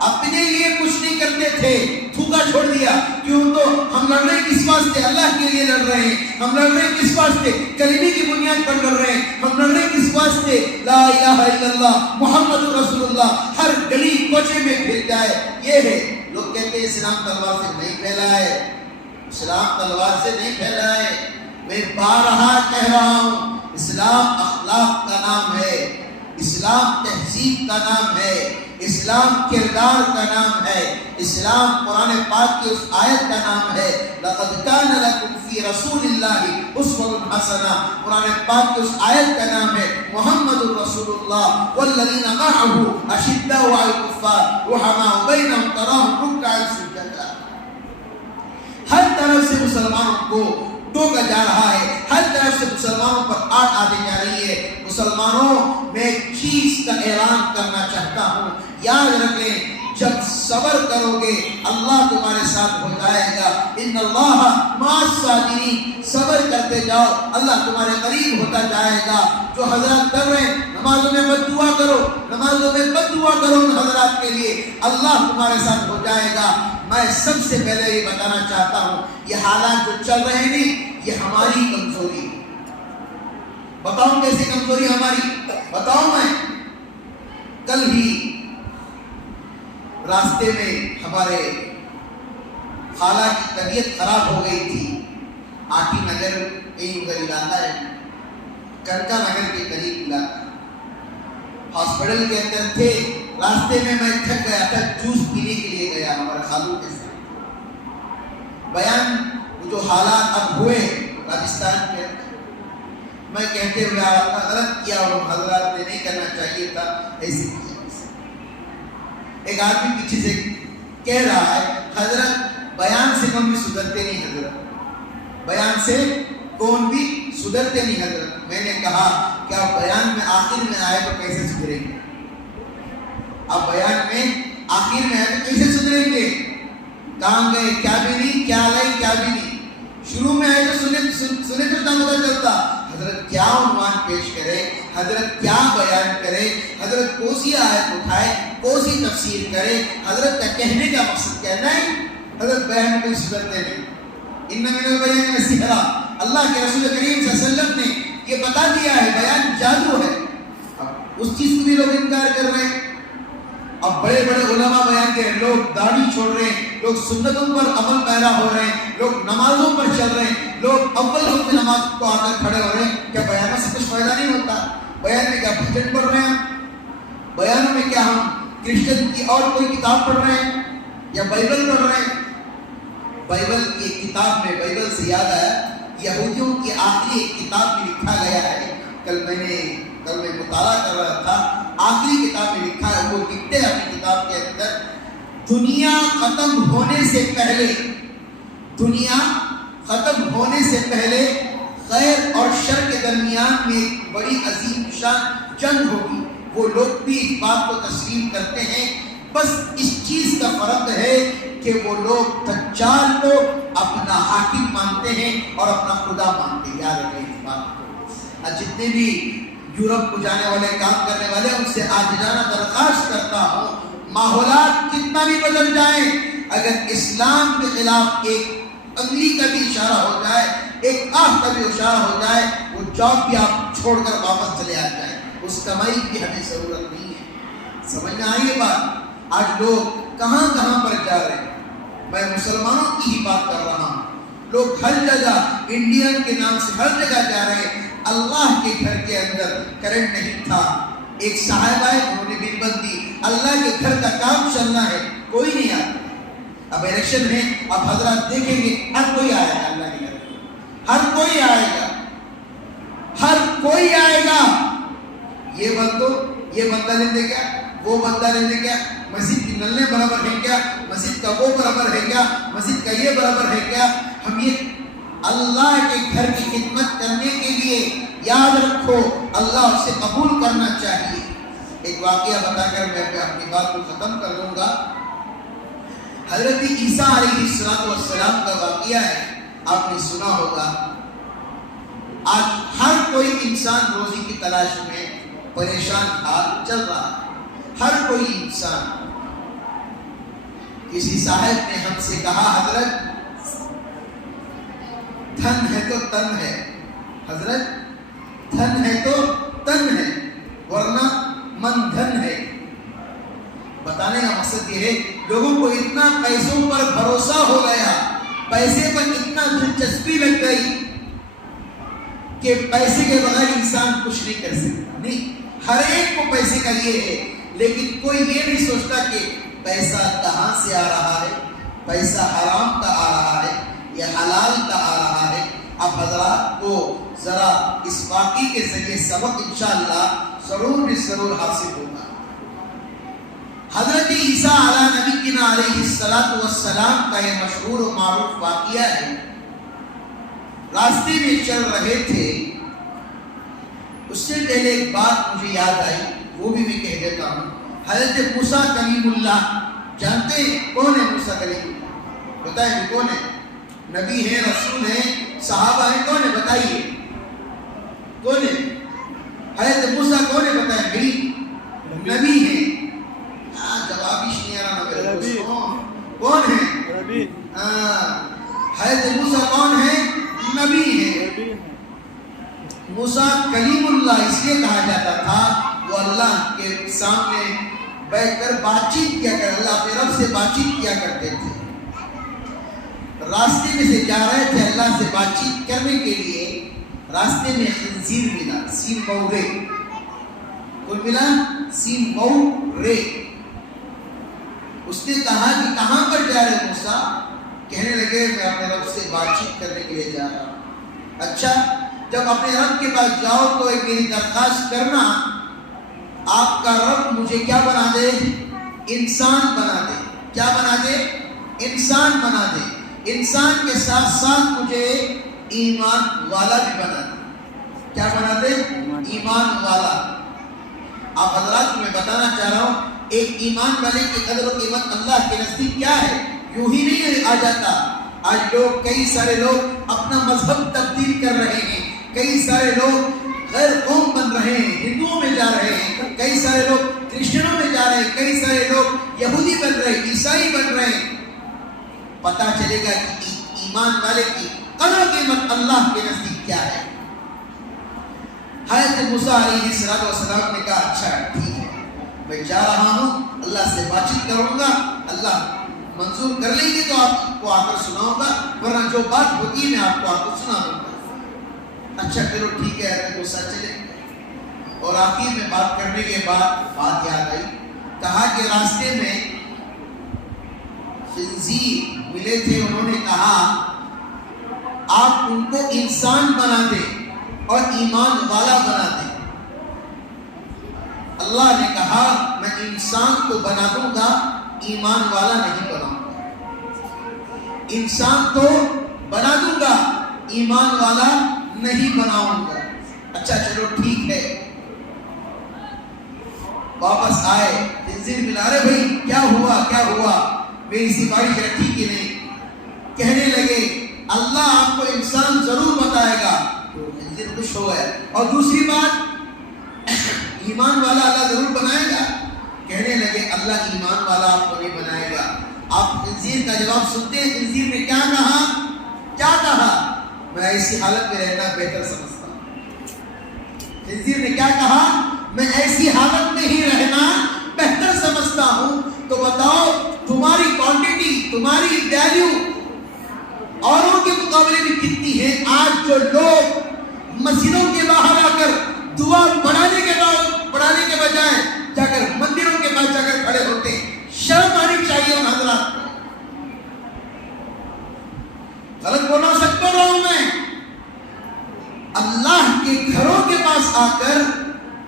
اپنے لیے کچھ نہیں کرتے تھے، تھوکا چھوڑ دیا۔ کیوں؟ تو ہم لڑ رہے ہیں کس واسطے؟ اللہ کے لیے لڑ رہے ہیں۔ ہم لڑ رہے ہیں کس واسطے؟ کلمے کی بنیاد پر لڑ رہے ہیں۔ ہم لڑ رہے ہیں کس واسطے؟ لا الہ الا اللہ محمد رسول اللہ ہر گلی کوچے میں پھیل جائے۔ یہ ہے، لوگ کہتے ہیں اسلام تلوار سے نہیں پھیلا ہے، اسلام تلوار سے نہیں پھیلا ہے۔ میں بارہا کہہ رہا ہوں، اسلام اخلاق کا نام ہے، اسلام تہذیب کا نام ہے، اسلام کردار کا نام ہے، اسلام قرآن پاک کی اس آیت کا نام ہے، لَقَدْ كَانَ لَكُمْ فِي رَسُولِ اللَّهِ أُسْوَةٌ حَسَنَةٌ۔ قرآن پاک کی اس آیت کا نام ہے محمد الرسول اللہ وَالَّذِينَ مَعَهُ أَشِدَّاءُ عَلَى الْكُفَّارِ رُحَمَاءُ بَيْنَهُمْ تَرَاهُمْ رُكَّعًا سُجَّدًا۔ ہر طرف سے مسلمانوں کو ٹوکا جا رہا ہے، ہر طرف سے مسلمانوں پر آڑ آتی جا رہی ہے۔ مسلمانوں، میں ایک چیز کا اعلان کرنا چاہتا ہوں، یاد رکھیں، جب صبر کرو گے اللہ تمہارے ساتھ ہو جائے گا۔ ان اللہ مع الصابرین، صبر کرتے جاؤ اللہ تمہارے قریب ہوتا جائے گا۔ جو حضرات کر رہے ہیں نمازوں میں بد دعا کرو، نمازوں میں بد دعا کرو ان حضرات کے لیے، اللہ تمہارے ساتھ ہو جائے گا۔ میں سب سے پہلے یہ بتانا چاہتا ہوں، یہ حالات جو چل رہے ہیں نہیں، یہ ہماری کمزوری ہے۔ بتاؤں کیسی کمزوری ہماری؟ بتاؤں میں کل ہی راستے میں ہمارے خالہ کی طبیعت خراب ہو گئی تھی، آٹی نگر کہیں ادھر علاقہ ہے، کنکا نگر کے قریب علاقہ، ہاسپٹل کے اندر تھے۔ راستے میں تھک گیا تھا، جوس پینے کے لیے گیا ہمارے خالو کے ساتھ۔ بیان جو حالات اب ہوئے راجستھان کے اندر، میں کہتے ہوئے غلط کیا اور حضرات نے نہیں کرنا چاہیے تھا، ایسے کیا۔ ایک آدمی پیچھے سے کہہ رہا ہے، حضرت بیان سے کون بھی سدھرتے نہیں، حضرت بیان سے کون بھی سدھرتے نہیں حضرت۔ میں نے کہا کہ آپ بیان میں آخر میں آئے تو کیسے سدھریں گے؟ آپ بیان میں آخر میں آئے تو کیسے سدھریں گے؟ کہاں گئے؟ کیا بھی نہیں، کیا لائے کیا بھی نہیں۔ شروع میں آئے تو سنے تو پتہ چلتا حضرت کیا عنوان پیش کرے، حضرت کیا بیان کرے، حضرت کوسی آیت اٹھائے، کوسی تفسیر کرے، حضرت کا کہنے کا مقصد کیا؟ نہیں، حضرت بیان میں سدھرتے نہیں۔ ان من البیان لسحرا، اللہ کے رسول کریم صلی اللہ علیہ وسلم نے یہ بتا دیا ہے، بیان جادو ہے۔ اب اس چیز کو بھی لوگ انکار کر رہے ہیں۔ اب بڑے بڑے علماء بیان کے لوگ داڑھی چھوڑ رہے ہیں، لوگ سنتوں پر عمل پیرا ہو رہے ہیں، لوگ نمازوں پر چل رہے ہیں، لوگ اول وقت نماز کو آ کر کھڑے ہو رہے ہیں۔ کیا بیانوں سے کچھ فائدہ نہیں ہوتا؟ بیان میں کیا بھجن پڑھ رہے ہیں؟ بیانوں میں کیا ہم کرسچن کی اور کوئی کتاب پڑھ رہے ہیں یا بائبل پڑھ رہے ہیں؟ بائبل کی کتاب میں، بائبل سے یاد آیا، یہودیوں کی آخری ایک کتاب میں لکھا گیا ہے، کل میں مطالعہ کر رہا تھا، آخری کتاب میں لکھا ہے، وہ لکھتے ہیں اپنی کتاب کے اندر، دنیا ختم ہونے سے پہلے، دنیا ختم ہونے سے پہلے خیر اور شر کے درمیان میں ایک بڑی عظیم شان جنگ ہوگی۔ وہ لوگ بھی اس بات کو تسلیم کرتے ہیں، بس اس چیز کا فرق ہے کہ وہ لوگ دجال کو اپنا حاکم مانتے ہیں اور اپنا خدا مانتے ہیں۔ یاد رکھیں اس بات کو، جتنے بھی یورپ کو جانے والے کام کرنے والے ان سے عاجزانہ درخواست کرتا ہوں، ماحولات کتنا بھی بدل جائیں، اگر اسلام کے خلاف ایک انگلی کا بھی اشارہ ہو جائے، ایک آنکھ کا بھی اشارہ ہو جائے، وہ جاب بھی آپ چھوڑ کر واپس چلے آ جائیں، اس کمائی کی ہمیں ضرورت نہیں ہے۔ سمجھ میں آئی یہ بات؟ آج لوگ کہاں کہاں پر جا رہے ہیں، میں مسلمانوں کی ہی بات کر رہا ہوں، لوگ ہر جگہ انڈین کے نام سے ہر جگہ جا رہے ہیں۔ اللہ کے گھر کے اندر کرنٹ نہیں تھا، ایک صاحب آئے، انہوں نے بل بندی، اللہ کے گھر کا کام چلنا ہے، کوئی نہیں آتا۔ اب الیکشن ہے، اب حضرات دیکھیں گے ہر کوئی آئے گا، اللہ کے گھر ہر کوئی آئے گا، ہر کوئی آئے گا۔ یہ بندو، یہ بندہ لینے کیا، وہ بندہ لینے کیا، مسجد کی نلے برابر ہے کیا، مسجد کا وہ برابر ہے کیا، مسجد کا یہ برابر ہے کیا؟ ہم یہ اللہ کے گھر کی خدمت کرنے کے لیے یاد رکھو، اللہ اسے قبول کرنا چاہیے۔ ایک واقعہ بتا کر میں اپنی بات کو ختم کر دوں گا۔ حضرت عیسیٰ علیہ السلام کا واقعہ ہے، آپ نے سنا ہوگا۔ آج ہر کوئی انسان روزی کی تلاش میں پریشان حال چل رہا ہے، ہر کوئی انسان۔ کسی صاحب نے ہم سے کہا، حضرت دھن ہے تو تن ہے، حضرت دھن ہے تو تن ہے، ورنہ من دھن ہے۔ بتانے کا مقصد یہ ہے، لوگوں کو اتنا پیسوں پر بھروسہ ہو گیا، پیسے پر اتنا دلچسپی لگ گئی کہ پیسے کے بغیر انسان کچھ نہیں کر سکتا۔ نہیں، ہر ایک کو پیسے کا یہ ہے، لیکن کوئی یہ نہیں سوچتا کہ پیسہ کہاں سے آ رہا ہے، پیسہ حرام کا آ رہا ہے یا حلال کا آ رہا ہے۔ اب حضرات کو ذرا اس واقعے کے ذریعے سبق انشاءاللہ ضرور حاصل ہوگا۔ حضرت عیسیٰ علیہ نبینا علیہ السلام کا یہ مشہور و معروف واقعہ ہے۔ راستے میں چل رہے تھے، اس سے پہلے ایک بات مجھے یاد آئی، وہ بھی میں کہہ دیتا ہوں۔ حضرت موسیٰ کلیم اللہ، جانتے ہیں کون ہے موسیٰ کلیم اللہ؟ بتائیں کون ہے؟ نبی ہے، رسول ہے، صحابہ ہیں، کون ہے بتائیے؟ کون ہے؟ حضرت موسیٰ کون ہے بتائیں؟ میری نبی ہے۔ جواب ہی نہیں آ رہا میرے دوستوں، کون ہے؟ حضرت موسیٰ کون ہے؟ نبی ہے۔ موسیٰ کلیم اللہ اس لیے کہا جاتا تھا، وہ اللہ کے سامنے بیٹھ کر بات چیت کیا کرتے، اللہ اپنے رب سے بات چیت کیا کرتے تھے۔ راستے میں سے جا رہے تھے، اللہ سے بات چیت کرنے کے لیے، راستے میں خنزیر ملا، سین بورے، کون ملا؟ سین بورے۔ اس نے کہا کہ کہاں پر جا رہے موسیٰ؟ کہنے لگے میں اپنے رب سے بات چیت کرنے کے لیے جا رہا ہوں۔ اچھا، جب اپنے رب کے پاس جاؤ تو ایک میری درخواست کرنا، آپ کا رب مجھے کیا بنا دے؟ انسان بنا دے۔ کیا بنا دے؟ انسان بنا دے۔ انسان کے ساتھ ساتھ مجھے ایمان والا بھی بنا دے۔ کیا بنا دے؟ ایمان والا۔ آپ حضرات کو میں بتانا چاہ رہا ہوں، ایک ایمان والے کی قدر و قیمت اللہ کے نزدیک کیا ہے؟ یوں ہی نہیں آ جاتا۔ آج لوگ، کئی سارے لوگ اپنا مذہب تبدیل کر رہے ہیں، کئی سارے لوگ غیر قوم بن رہے ہیں، ہندوؤں میں جا رہے ہیں، کئی سارے لوگ کرسچنوں میں جا رہے ہیں، کئی سارے لوگ یہودی بن رہے ہیں، عیسائی بن رہے ہیں۔ پتہ چلے گا کہ ایمان والے کی قدر و قیمت اللہ کے نزدیک کیا ہے۔ حضرت موسیٰ علیہ السلام نے کہا اچھا ٹھیک ہے، میں جا رہا ہوں، اللہ سے بات چیت کروں گا، اللہ منظور کر لیں گے تو آپ کو آ کر سناؤں گا، ورنہ جو بات ہوگی میں آپ کو آ کر سنا دوں گا۔ اچھا چلو ٹھیک ہے، حضرت موسیٰ چلے۔ اور آخر میں بات کرنے کے بعد بات یاد آئی، کہا کہ راستے میں خنزیر ملے تھے، انہوں نے کہا آپ ان کو انسان بنا دیں اور ایمان والا بنا دیں۔ اللہ نے کہا میں انسان کو بنا دوں گا، ایمان والا نہیں بناؤں گا۔ انسان کو بنا دوں گا، ایمان والا نہیں بناؤں گا۔ اچھا چلو ٹھیک ہے، واپس آئے، خنزیر ملا رہے بھائی کیا ہوا کیا ہوا، میری سفارش رکھی کہ نہیں؟ کہنے لگے اللہ آپ کو انسان ضرور بتائے گا۔ تو دل خوش ہو گیا. اور دوسری بات ایمان والا اللہ ضرور بنائے گا. کہنے لگے اللہ ایمان والا آپ کو نہیں بنائے گا. آپ خنزیر کا جواب سنتے ہیں. خنزیر نے کیا کہا؟ کیا کہا؟ میں ایسی حالت میں رہنا بہتر سمجھتا ہوں. خنزیر نے کیا کہا؟ میں ایسی حالت میں ہی رہنا بہتر سمجھتا ہوں. تو بتاؤ تمہاری کوانٹٹی، تمہاری ویلیو اوروں کے مقابلے میں کتنی ہے؟ آج جو لوگ مسجدوں کے باہر آ کر دعا پڑھانے کے بجائے جا کر مندروں کے پاس جا کر کھڑے ہوتے ہیں، شرم آنی چاہیے ان حضرات کو. غلط بول سکتا رہا ہوں میں. اللہ کے گھروں کے پاس آ کر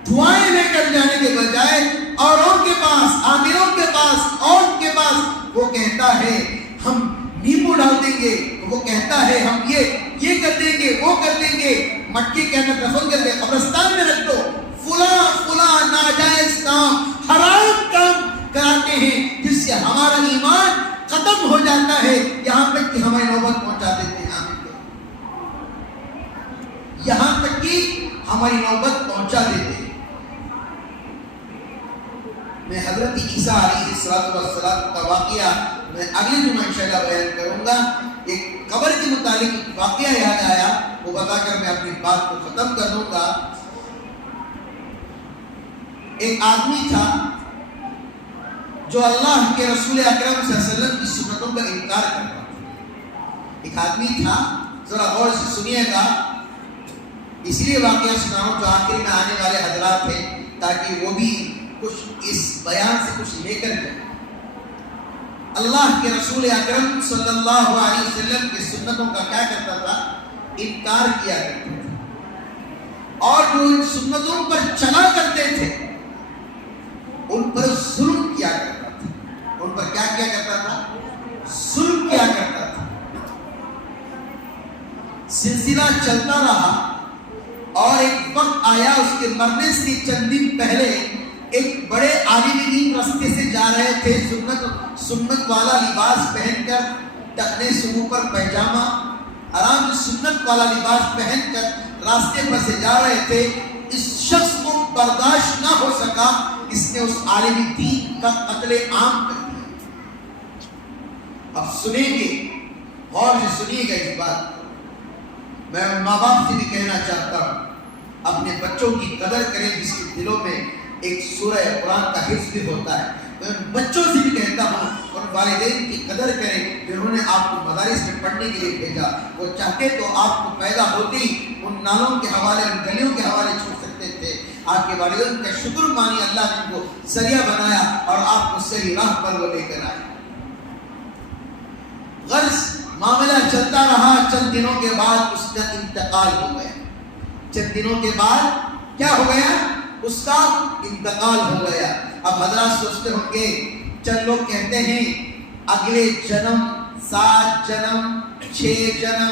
دعائیں لے کر جانے کے بجائے اوروں کے پاس، آمروں کے پاس، اور کے پاس وہ کہتا ہے ہم نیمبو ڈال دیں گے، وہ کہتا ہے ہم یہ کر دیں گے، وہ کر دیں گے. مٹی کے اندر دفن کر دیں، قبرستان میں رکھ دو. فلاں ناجائز کام، حرام کام کراتے ہیں جس سے ہمارا ایمان ختم ہو جاتا ہے. یہاں تک کہ ہمیں نوبت پہنچا دیتے ہیں. یہاں تک کہ ہماری نوبت پہنچا دیتے ہیں. میں حضرت عیسیٰ علیہ السلام کا واقعہ میں اگلے جمعہ انشاءاللہ بیان کروں گا. ایک قبر کے متعلق ایک واقعہ یاد آیا، وہ بتا کر میں اپنی بات کو ختم کر دوں گا. ایک آدمی تھا جو اللہ کے رسول اکرم صلی اللہ علیہ وسلم کی سنتوں کا انکار کرتا تھا. ایک آدمی تھا، ذرا غور سے سنیے گا، اس لیے واقعہ سناؤں جو آخر میں آنے والے حضرات ہیں تاکہ وہ بھی کچھ اس بیان سے کچھ لے کر جائیں. اللہ کے رسول اکرم صلی اللہ علیہ وسلم کی سنتوں کا کیا کرتا تھا؟ انکار کیا کرتا تھا. اور جو ان سنتوں پر چلا کرتے تھے ان پر ظلم کیا کرتا تھا. ان پر کیا کیا کرتا تھا؟ ظلم کیا کرتا تھا. سلسلہ چلتا رہا اور ایک وقت آیا اس کے مرنے سے چند دن پہلے ایک بڑے عالم دین راستے سے جا رہے تھے، سنت والا لباس پہن کر، ٹخنے سے اوپر پیجامہ، آرام سے سنت والا لباس پہن کر راستے پر سے جا رہے تھے. اس شخص کو برداشت نہ ہو سکا، اس نے اس عالم دین کا قتل عام کر دیا. اب سنیں گے، غور سے سنیے گا اس بات کو. میں ماں باپ سے بھی کہنا چاہتا ہوں اپنے بچوں کی قدر کریں جس کے دلوں میں ایک سورہ قرآن کا حفظ بھی ہوتا ہے. میں بچوں سے بھی کہتا ہوں اور والدین کی قدر کریں جنہوں نے آپ کو مدارس میں پڑھنے کے لیے بھیجا. وہ چاہتے تو آپ کو پیدا ہوتے ہی ان نالوں کے حوالے، ان گلیوں کے حوالے چھوڑ سکتے تھے. آپ کے والدین کا شکر مانی اللہ نے ان کو ذریعہ بنایا اور آپ کو صحیح راہ پر وہ لے کر آئے. غرض معاملہ چلتا رہا. چند دنوں کے بعد اس کا انتقال ہو گیا. چند دنوں کے بعد کیا ہو گیا؟ اس کا انتقال ہو گیا. اب حضرات سوچتے ہوں گے، چند لوگ کہتے ہیں اگلے جنم 7 جنم 6 جنم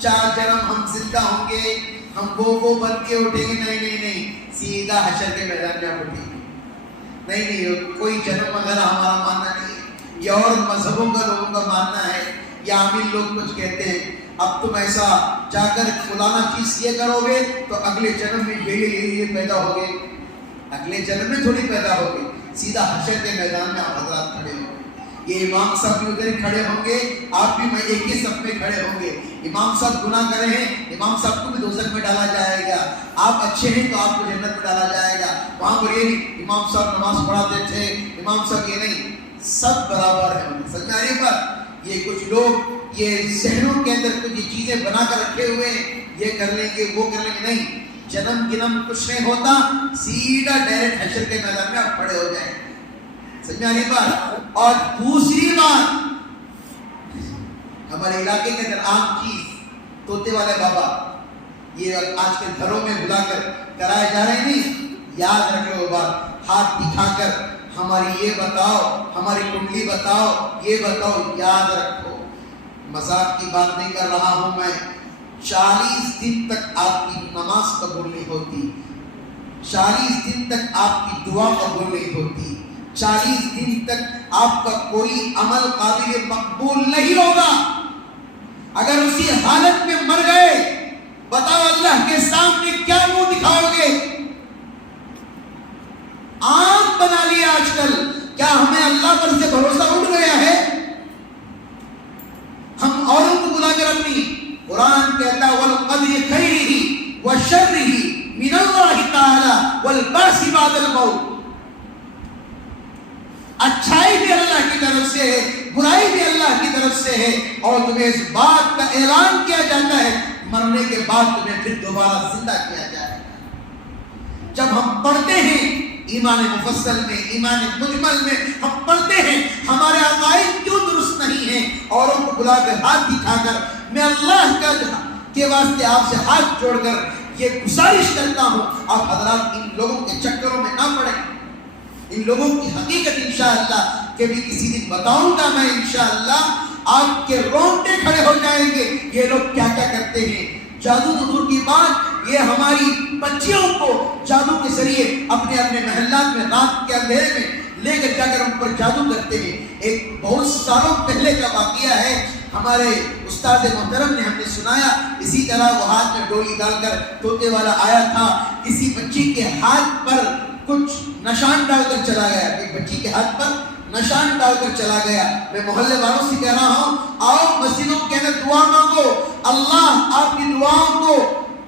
4 جنم ہم زندہ ہوں گے، ہم وہ بن کے اٹھیں گے. نہیں، سیدھا حشر کے میدان میں آپ اٹھیں گے. نہیں، کوئی جنم وغیرہ ہمارا ماننا نہیں ہے. یہ اور مذہبوں کا لوگوں کا ماننا ہے. یا عامل لوگ کچھ کہتے ہیں اب تم ایسا جا کر فلانا چیز یہ کرو گے تو اگلے جنم میں یہ پیدا ہوگے. اگلے جنم میں تھوڑی پیدا ہوگی، سیدھا حشر کے میدان میں آپ حضرات کھڑے ہوں گے. یہ امام صاحب بھی ادھر کھڑے ہوں گے، آپ بھی میں ایک ہی صف میں کھڑے ہوں گے. امام صاحب گناہ کرے ہیں، امام صاحب کو بھی دوزخ میں ڈالا جائے گا. آپ اچھے ہیں تو آپ کو جنت میں ڈالا جائے گا. وہاں پر یہ نہیں امام صاحب نماز پڑھاتے تھے، امام صاحب یہ نہیں، سب برابر ہیں. سمجھ میں آ رہی بات؟ یہ کچھ لوگ یہ ذہنوں کے اندر کچھ چیزیں بنا کر رکھے ہوئے ہیں، یہ کر لیں گے وہ کر لیں گے. نہیں، جنم گنم کچھ نہیں ہوتا، سیدھا ڈائریکٹ حشر کے میدان میں آپ کھڑے ہو جائیں. سمجھ میں آ رہی بات؟ اور دوسری بات، ہمارے علاقے کے اندر عام چیز طوطے والے بابا یہ آج کل گھروں میں بلا کر کرائے جا رہے ہیں. نہیں، یاد رکھو بات، ہاتھ دکھا کر ہماری یہ بتاؤ، ہماری کنڈلی بتاؤ، یہ بتاؤ، یاد رکھو. مذاق کی بات نہیں کر رہا ہوں میں. 40 دن تک آپ کی نماز قبول نہیں ہوتی، 40 دن تک آپ کی دعا قبول نہیں ہوتی، 40 دن تک آپ کا کوئی عمل قابل مقبول نہیں ہوگا. اگر اسی حالت میں مر گئے بتاؤ اللہ کے سامنے کیا منہ دکھاؤ گے؟ عام بنا لیا آج کل. کیا ہمیں اللہ پر سے بھروسہ اٹھ گیا ہے؟ ہم اوروں کو بلا کر اپنی قرآن کہتا ہے وَالْقَدْرِ خَيْرِهِ وَشَرِّهِ مِنَ اللَّهِ تَعَالَى وَالْبَعْثِ بَعْدَ الْمَوْتِ. اچھائی بھی اللہ کی طرف سے ہے، برائی بھی اللہ کی طرف سے ہے، اور تمہیں اس بات کا اعلان کیا جاتا ہے مرنے کے بعد تمہیں پھر دوبارہ زندہ کیا جائے گا. جب ہم پڑھتے ہیں ایمان مفصل میں، ایمان مجمل میں ہم پڑھتے ہیں ہمارے عقائد کیوں درست نہیں ہیں، اوروں کو بلا کر ہاتھ دکھا کر میں اللہ کے واسطے آپ سے ہاتھ جوڑ کر یہ گزارش کرتا ہوں آپ حضرات ان لوگوں کے چکروں میں نہ پڑیں. ان لوگوں کی حقیقت انشاءاللہ کبھی کسی دن بتاؤں گا میں انشاءاللہ. آپ کے رونگٹے کھڑے ہو جائیں گے یہ لوگ کیا کیا کرتے ہیں. جادو تو دور کی بات، یہ ہماری بچیوں کو جادو کے ذریعے اپنے اپنے محلات میں رات کے اندھیرے میں لے کر جا کر ان پر جادو کرتے ہیں. ایک بہت سالوں پہلے کا واقعہ ہے، ہمارے استاد محترم نے ہمیں سنایا. اسی طرح وہ ہاتھ میں ڈولی ڈال کر طوطے والا آیا تھا، کسی بچی کے ہاتھ پر کچھ نشان ڈال کر چلا گیا. ایک بچی کے ہاتھ پر نشان ڈال کر چلا گیا. میں محلے والوں سے کہہ رہا ہوں آؤ مسجدوں کے اندر دعا مانگو، اللہ آپ کی دعاؤں کو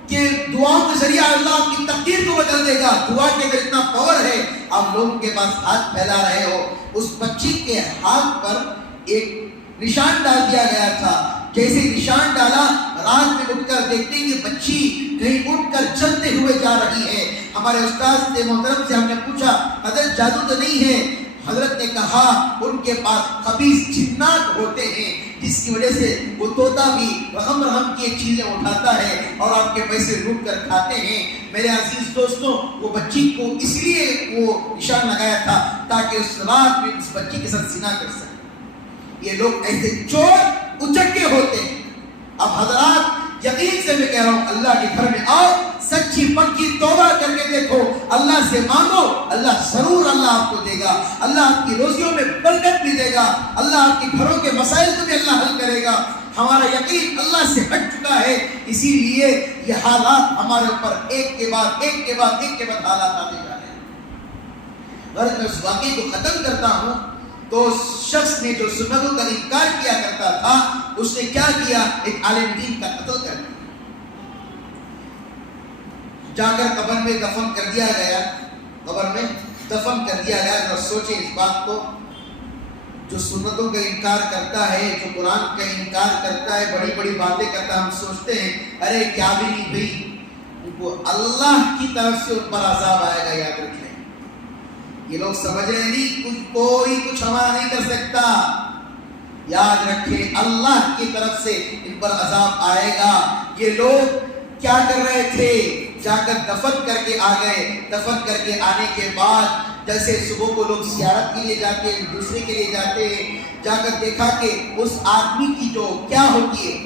کہ دعاؤں کے ذریعہ اللہ آپ کی تقدیر کو بدل دے گا. دعا کے اندر اتنا پاور ہے. آپ لوگوں کے پاس ہاتھ پھیلا رہے ہو. اس بچی کے ہاتھ پر ایک نشان ڈال دیا گیا تھا. جیسے نشان ڈالا رات میں اٹھ کر دیکھتے ہیں کہ بچی کہیں اٹھ کر چلتے ہوئے جا رہی ہے. ہمارے استاد سے محترم سے ہم نے پوچھا حضرت جادو تو نہیں ہے؟ حضرت نے کہا ان کے پاس خبیث جنات ہوتے ہیں جس کی وجہ سے وہ طوطا بھی رحم کی چیزیں اٹھاتا ہے اور آپ کے پیسے لوٹ کر کھاتے ہیں. میرے عزیز دوستوں وہ بچی کو اس لیے وہ نشان لگایا تھا تاکہ اس رات میں اس بچی کے ساتھ زنا کر سکے. یہ لوگ ایسے چور اچکے ہوتے ہیں. اب حضرات یقین سے میں کہہ رہا ہوں اللہ کے گھر میں آؤ، سچی پکی توبہ کر کے دیکھو، اللہ سے مانگو، اللہ ضرور اللہ آپ کو دے گا. اللہ آپ کی روزیوں میں برکت بھی دے گا. اللہ آپ کے گھروں کے مسائل کو بھی اللہ حل کرے گا. ہمارا یقین اللہ سے ہٹ چکا ہے، اسی لیے یہ حالات ہمارے اوپر ایک کے بعد ایک کے بعد ایک کے بعد حالات آتے جا رہے ہیں. اگر میں اس واقعے کو ختم کرتا ہوں تو شخص نے جو سنتوں کا انکار کیا کرتا تھا اس نے کیا کیا؟ ایک عالم دین کا قتل کر دیا. جا کر قبر میں دفن کر دیا گیا. قبر میں دفن کر دیا گیا. اور سوچیں اس بات کو، جو سنتوں کا انکار کرتا ہے، جو قرآن کا انکار کرتا ہے، بڑی بڑی باتیں کرتا ہے، ہم سوچتے ہیں ارے کیا بھی نہیں بھائی ان کو اللہ کی طرف سے ان پر عذاب آئے گا. یاد رکھیں یہ لوگ سمجھ رہے نہیں کوئی کچھ ہمارا نہیں کر سکتا. یاد رکھیں اللہ کی طرف سے ان پر عذاب آئے گا. یہ لوگ کیا کر رہے تھے؟ جا کر دفن کر کے آ گئے. دفن کر کے آنے کے بعد جیسے صبح کو لوگ زیارت کے لیے جاتے ہیں، دوسرے کے لیے جاتے ہیں، جا کر دیکھا کہ اس آدمی کی جو کیا ہوتی ہے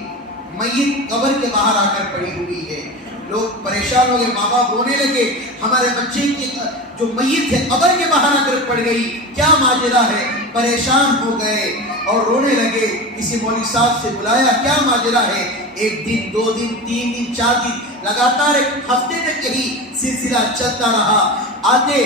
میت قبر کے باہر آ کر پڑی ہوئی ہے. لوگ پریشان ہو گئے، ماں باپ رونے لگے ہمارے بچے کی جو میت ہے قبر کے باہر آ کر پڑ گئی، کیا ماجرا ہے؟ پریشان ہو گئے اور رونے لگے. کسی مولوی صاحب سے بلایا، کیا ماجرا ہے؟ ایک دن، 2 دن، 3 دن، 4 دن لگاتار ایک ہفتے تک یہی سلسلہ چلتا رہا. آتے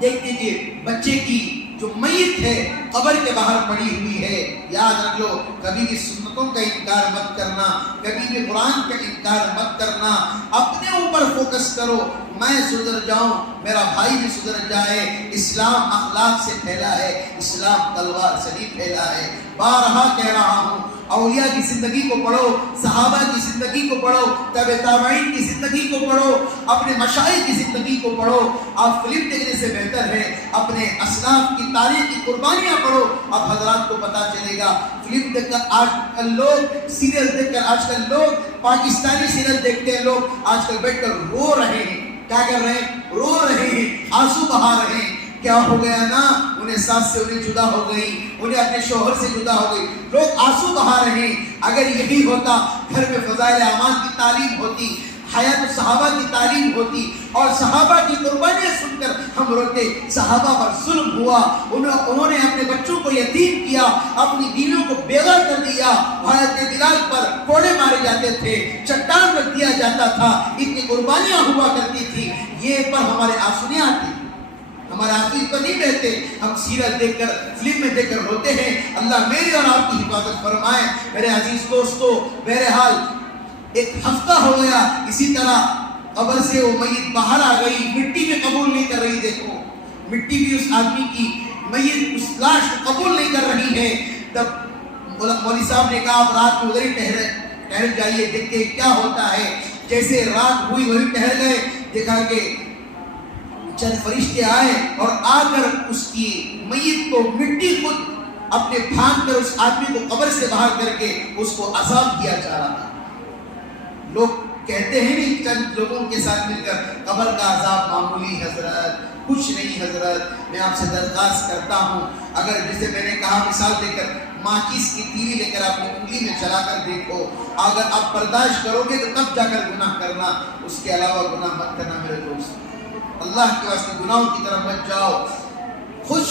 دیکھتے کہ بچے کی جو میت ہے قبر کے باہر پڑی ہوئی ہے. یاد رکھ لو کبھی بھی سنتوں کا انکار مت کرنا، کبھی بھی قرآن کا انکار مت کرنا. اپنے اوپر فوکس کرو، میں سدھر جاؤں، میرا بھائی بھی سدھر جائے. اسلام اخلاق سے پھیلا ہے، اسلام تلوار سے نہیں پھیلا ہے. بارہا کہہ رہا ہوں اولیاء کی زندگی کو پڑھو، صحابہ کی زندگی کو پڑھو، تابع تابعین کی زندگی کو پڑھو، اپنے مشائخ کی زندگی کو پڑھو. آپ فلم دیکھنے سے بہتر ہے اپنے اسلاف کی تاریخ کی قربانیاں پڑھو. اب حضرات کو پتہ چلے گا. فلم دیکھ کر آج کل لوگ، سیریل دیکھ کر آج کل لوگ، پاکستانی سیریل دیکھتے ہیں لوگ، آج کل بیٹھ کر رو رہے ہیں. کیا کر رہے ہیں؟ رو رہے ہیں، آنسو بہا رہے ہیں. کیا ہو گیا نا؟ انہیں ساس سے انہیں جدا ہو گئی، انہیں اپنے شوہر سے جدا ہو گئی. لوگ آنسو بہا رہے ہیں. اگر یہی ہوتا گھر میں فضائل اعمال کی تعلیم ہوتی، حیات صحابہ کی تعلیم ہوتی اور صحابہ کی قربانیاں سن کر ہم مرتے صحابہ پر ظلم ہوا، انہوں نے اپنے بچوں کو یتیم کیا، اپنی بیویوں کو بیوہ کر دیا، حضرت بلال پر کوڑے مارے جاتے تھے، چٹان رکھ دیا جاتا تھا، اتنی قربانیاں ہوا کرتی تھی، یہ پر ہمارے آنسو نہیں آتے، ہمارے آنسو تو نہیں بہتے، ہم سیرت دیکھ کر فلم میں دیکھ کر روتے ہیں۔ اللہ میرے اور آپ کی حفاظت فرمائے۔ میرے عزیز دوستو، بہرحال ایک ہفتہ ہو گیا، اسی طرح قبر سے وہ میت باہر آ گئی، مٹی بھی قبول نہیں کر رہی، دیکھو مٹی بھی اس آدمی کی میت اس لاش کو قبول نہیں کر رہی ہے۔ تب مولوی صاحب نے کہا آپ رات میں ادھر ہی ٹہر جائیے، دیکھتے کیا ہوتا ہے۔ جیسے رات ہوئی وہی ٹہر گئے، دیکھا کہ چند فرشتے آئے اور آ کر اس کی میت کو مٹی خود اپنے پھاند کر اس آدمی کو قبر سے باہر کر کے اس کو عذاب کیا جا رہا تھا۔ لوگ کہتے ہیں نہیں چند لوگوں کے ساتھ مل کر قبر کا عذاب معمولی حضرت، کچھ نہیں حضرت۔ میں آپ سے درخواست کرتا ہوں، اگر جیسے میں نے کہا مثال دے کر ماچس کی تیلی لے کر اپنی انگلی میں چلا کر دیکھو، اگر آپ برداشت کرو گے تو تب جا کر گناہ کرنا، اس کے علاوہ گناہ مت کرنا میرے دوست۔ اللہ کے واسطے گناہوں کی طرف مت جاؤ۔ خوش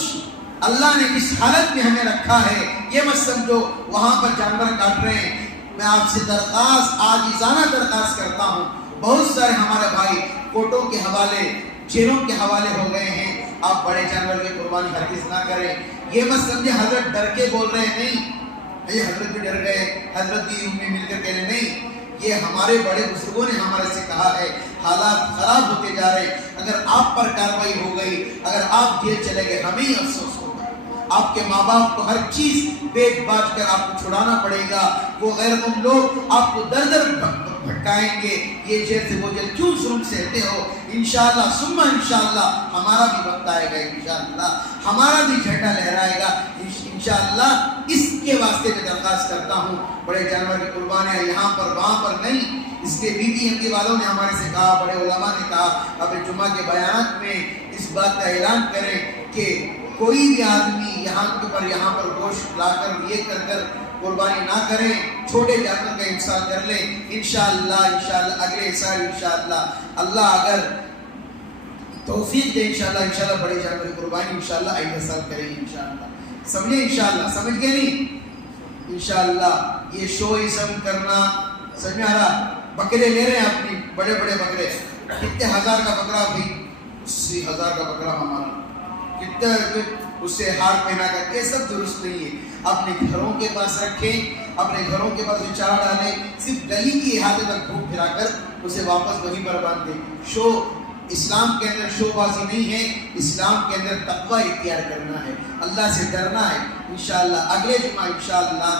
اللہ نے جس حالت میں ہمیں رکھا ہے یہ مت سمجھو وہاں پر جانور کاٹ رہے ہیں۔ میں آپ سے درخواست، عاجزانہ درخواست کرتا ہوں، بہت سارے ہمارے بھائی کوٹوں کے حوالے، جیلوں کے حوالے ہو گئے ہیں، آپ بڑے جانور کی قربانی ہرگز نہ کریں۔ یہ مت سمجھے حضرت ڈر کے بول رہے ہیں، نہیں، یہ حضرت بھی ڈر گئے، حضرت بھی ان میں مل کر کہہ رہے نہیں، یہ ہمارے بڑے بزرگوں نے ہمارے سے کہا ہے۔ حالات خراب ہوتے جا رہے، اگر آپ پر کارروائی ہو گئی، اگر آپ جیل چلے گئے، ہمیں ہی افسوس ہوگا۔ آپ کے ماں باپ کو ہر چیز بیچ باچ کر آپ کو چھڑانا پڑے گا، وہ غیر قوم لوگ آپ کو در در بھٹکائیں گے، یہ جیل سے وہ جیل کیوں ظلم سہتے ہو؟ انشاءاللہ ثم انشاءاللہ ہمارا بھی وقت آئے گا، انشاءاللہ ہمارا بھی جھنڈا لہرائے گا، انشاءاللہ۔ اس کے واسطے میں درخواست کرتا ہوں، بڑے جانور کی قربانیاں یہاں پر وہاں پر نہیں۔ اس کے بی بی ایم کے والوں نے ہمارے سے کہا، بڑے علماء نے کہا، اب جمعہ کے بیانات میں اس بات کا اعلان کریں کہ کوئی بھی آدمی یہاں پر گوشت لا کر یہ کر قربانی نہ کریں، چھوٹے جانور کا انصاف کر لیں۔ انشاءاللہ اگلے سال انشاءاللہ اللہ اگر توفیق دے، انشاءاللہ بڑے جانور کی قربانی انشاءاللہ اگلے سال کریں گے، انشاءاللہ۔ سمجھے؟ انشاءاللہ سمجھ گئے نہیں؟ انشاءاللہ یہ شوئزم کرنا سمجھ میں آ رہا؟ بکرے لے رہے ہیں اپنی، بڑے بڑے بکرے، کتنے ہزار کا بکرا بھی 80,000 کا بکرا ہمارا، کتنے اس سے ہار پہنا کر، یہ سب درست نہیں ہے۔ اپنے گھروں کے پاس رکھیں، اپنے گھروں کے پاس چارہ ڈالیں، صرف گلی کی احاطے تک گھوم پھرا کر اسے واپس وہیں پر باندھ دیں۔ شو اسلام کے اندر شو بازی نہیں ہے، اسلام کے اندر تقوی اختیار کرنا ہے، اللہ سے ڈرنا ہے۔ انشاءاللہ اگلے جمعہ انشاءاللہ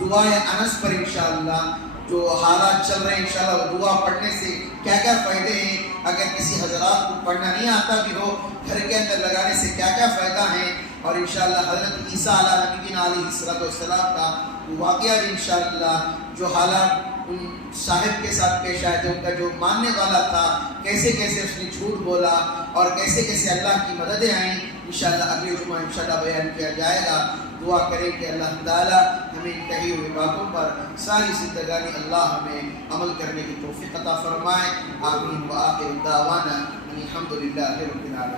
دعائے انس پر انشاءاللہ جو حالات چل رہے ہیں، انشاءاللہ دعا پڑھنے سے کیا کیا فائدے ہیں، اگر کسی حضرات کو پڑھنا نہیں آتا بھی ہو، گھر کے اندر لگانے سے کیا کیا فائدہ ہے، اور انشاءاللہ حضرت عیسیٰ علیہ السلام کا واقعہ بھی انشاءاللہ جو حالات ان صاحب کے ساتھ پیش آئے تھے، ان کا جو ماننے والا تھا، کیسے کیسے اس نے جھوٹ بولا اور کیسے کیسے اللہ کی مددیں آئیں، انشاءاللہ اگلے جمعہ انشاءاللہ بیان کیا جائے گا۔ دعا کریں کہ اللہ تعالیٰ ہمیں ان کہی ہوئی باتوں پر ساری زندگانی اللہ ہمیں عمل کرنے کی توفیق عطا فرمائے۔ آمین۔ وآخر دعوانا الحمدللہ رب العالمین۔